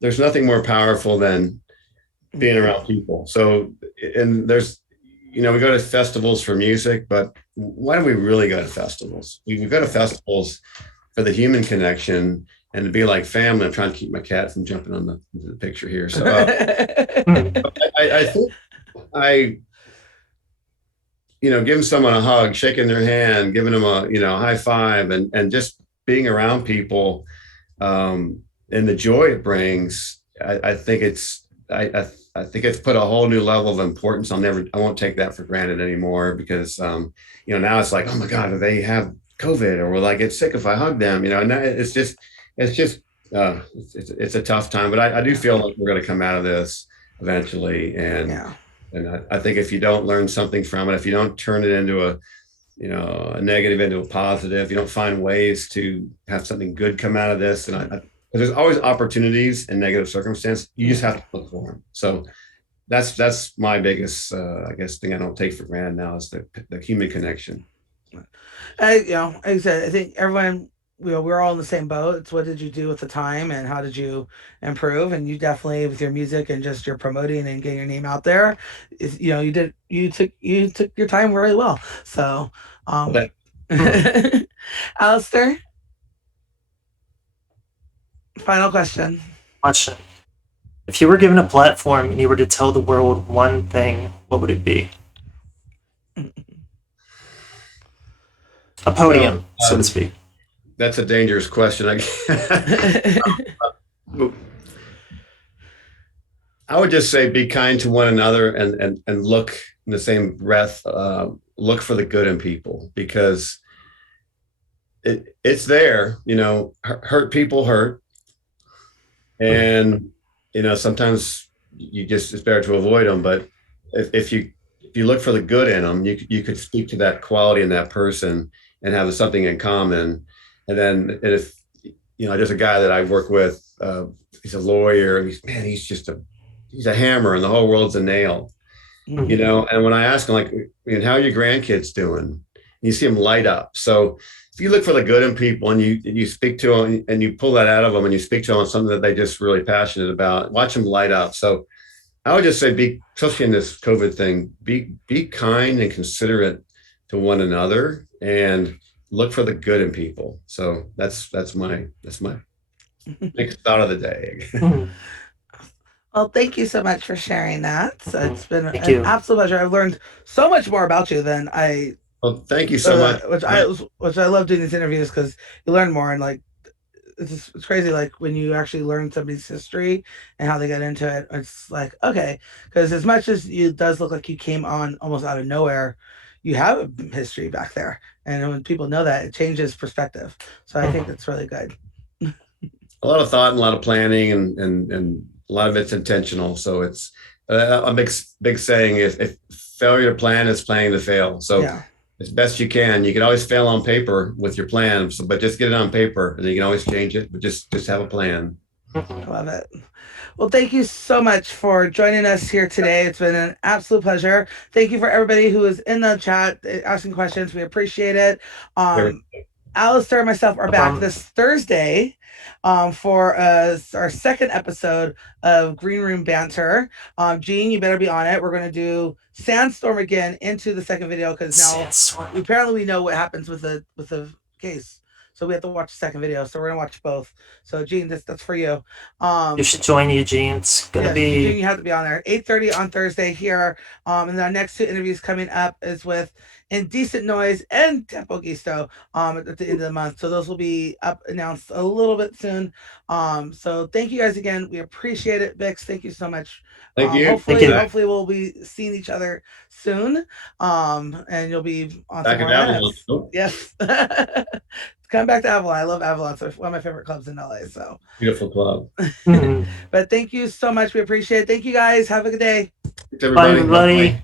there's nothing more powerful than being around people. So, and there's, we go to festivals for music, but why do we really go to festivals? We go to festivals for the human connection and to be like family. I'm trying to keep my cat from jumping on the picture here. So I think I, giving someone a hug, shaking their hand, giving them a, high five and just being around people and the joy it brings, I think I think it's put a whole new level of importance. I won't take that for granted anymore because, now it's like, oh my God, do they have COVID or will I get sick if I hug them? And it's a tough time, but I do feel like we're going to come out of this eventually. Yeah. And I think if you don't learn something from it, if you don't turn it into a negative into a positive, you don't find ways to have something good come out of this. And there's always opportunities in negative circumstance. You just have to look for them. So that's my biggest, I guess, thing I don't take for granted now is the human connection. Like I said, I think everyone, we're all in the same boat. It's what did you do with the time and how did you improve? And you definitely, with your music and just your promoting and getting your name out there, you took your time really well. So, But Alistair, final question. question. If you were given a platform and you were to tell the world one thing, what would it be? A podium, so to speak. That's a dangerous question. I would just say be kind to one another and look in the same breath, look for the good in people because it's there, hurt people hurt. And, sometimes it's better to avoid them. But if you look for the good in them, you could speak to that quality in that person and have something in common. And then if, there's a guy that I work with, he's a lawyer and he's a hammer and the whole world's a nail, and when I ask him like, how are your grandkids doing? You see them light up. So if you look for the good in people and you speak to them and you pull that out of them and you speak to them on something that they just really passionate about, watch them light up. So I would just say especially in this COVID thing, be kind and considerate to one another and look for the good in people. So that's my next thought of the day. Well, thank you so much for sharing that. So it's been Thank an you. absolute pleasure. I've learned so much more about you than I Well, thank you so much. which I love doing these interviews because you learn more and like it's crazy like when you actually learn somebody's history and how they got into it. It's like okay, because as much as it does look like you came on almost out of nowhere, you have a history back there, and when people know that, it changes perspective. So I think that's really good. A lot of thought and a lot of planning and a lot of it's intentional. So it's a big saying if failure to plan is planning to fail. So Yeah. as best you can. You can always fail on paper with your plan, but just get it on paper, and you can always change it. But just have a plan. I love it. Well, thank you so much for joining us here today. It's been an absolute pleasure. Thank you for everybody who is in the chat asking questions. We appreciate it. Alistair and myself are back this Thursday for our second episode of Green Room Banter. Gene, you better be on it. We're going to do Sandstorm again into the second video because now apparently we know what happens with the case. so we have to watch the second video. So we're gonna watch both. So Gene, that's for you. You should join Eugene. It's gonna Gene, be you have to be on there. 8:30 on Thursday here. And our next two interviews coming up is with Indecent Noise and Tempo Gisto at the end of the month. So those will be announced a little bit soon. So thank you guys again. We appreciate it, Bixx. Thank you so much. Thank you. Hopefully we'll be seeing each other soon. And you'll be on Back some at more Avalon. lineups. Oh, Yes. Come back to Avalon. I love Avalon. It's one of my favorite clubs in LA. So beautiful club. Mhm. but thank you so much. We appreciate it. Thank you guys. Have a good day. Thanks, Bye, everybody. everybody.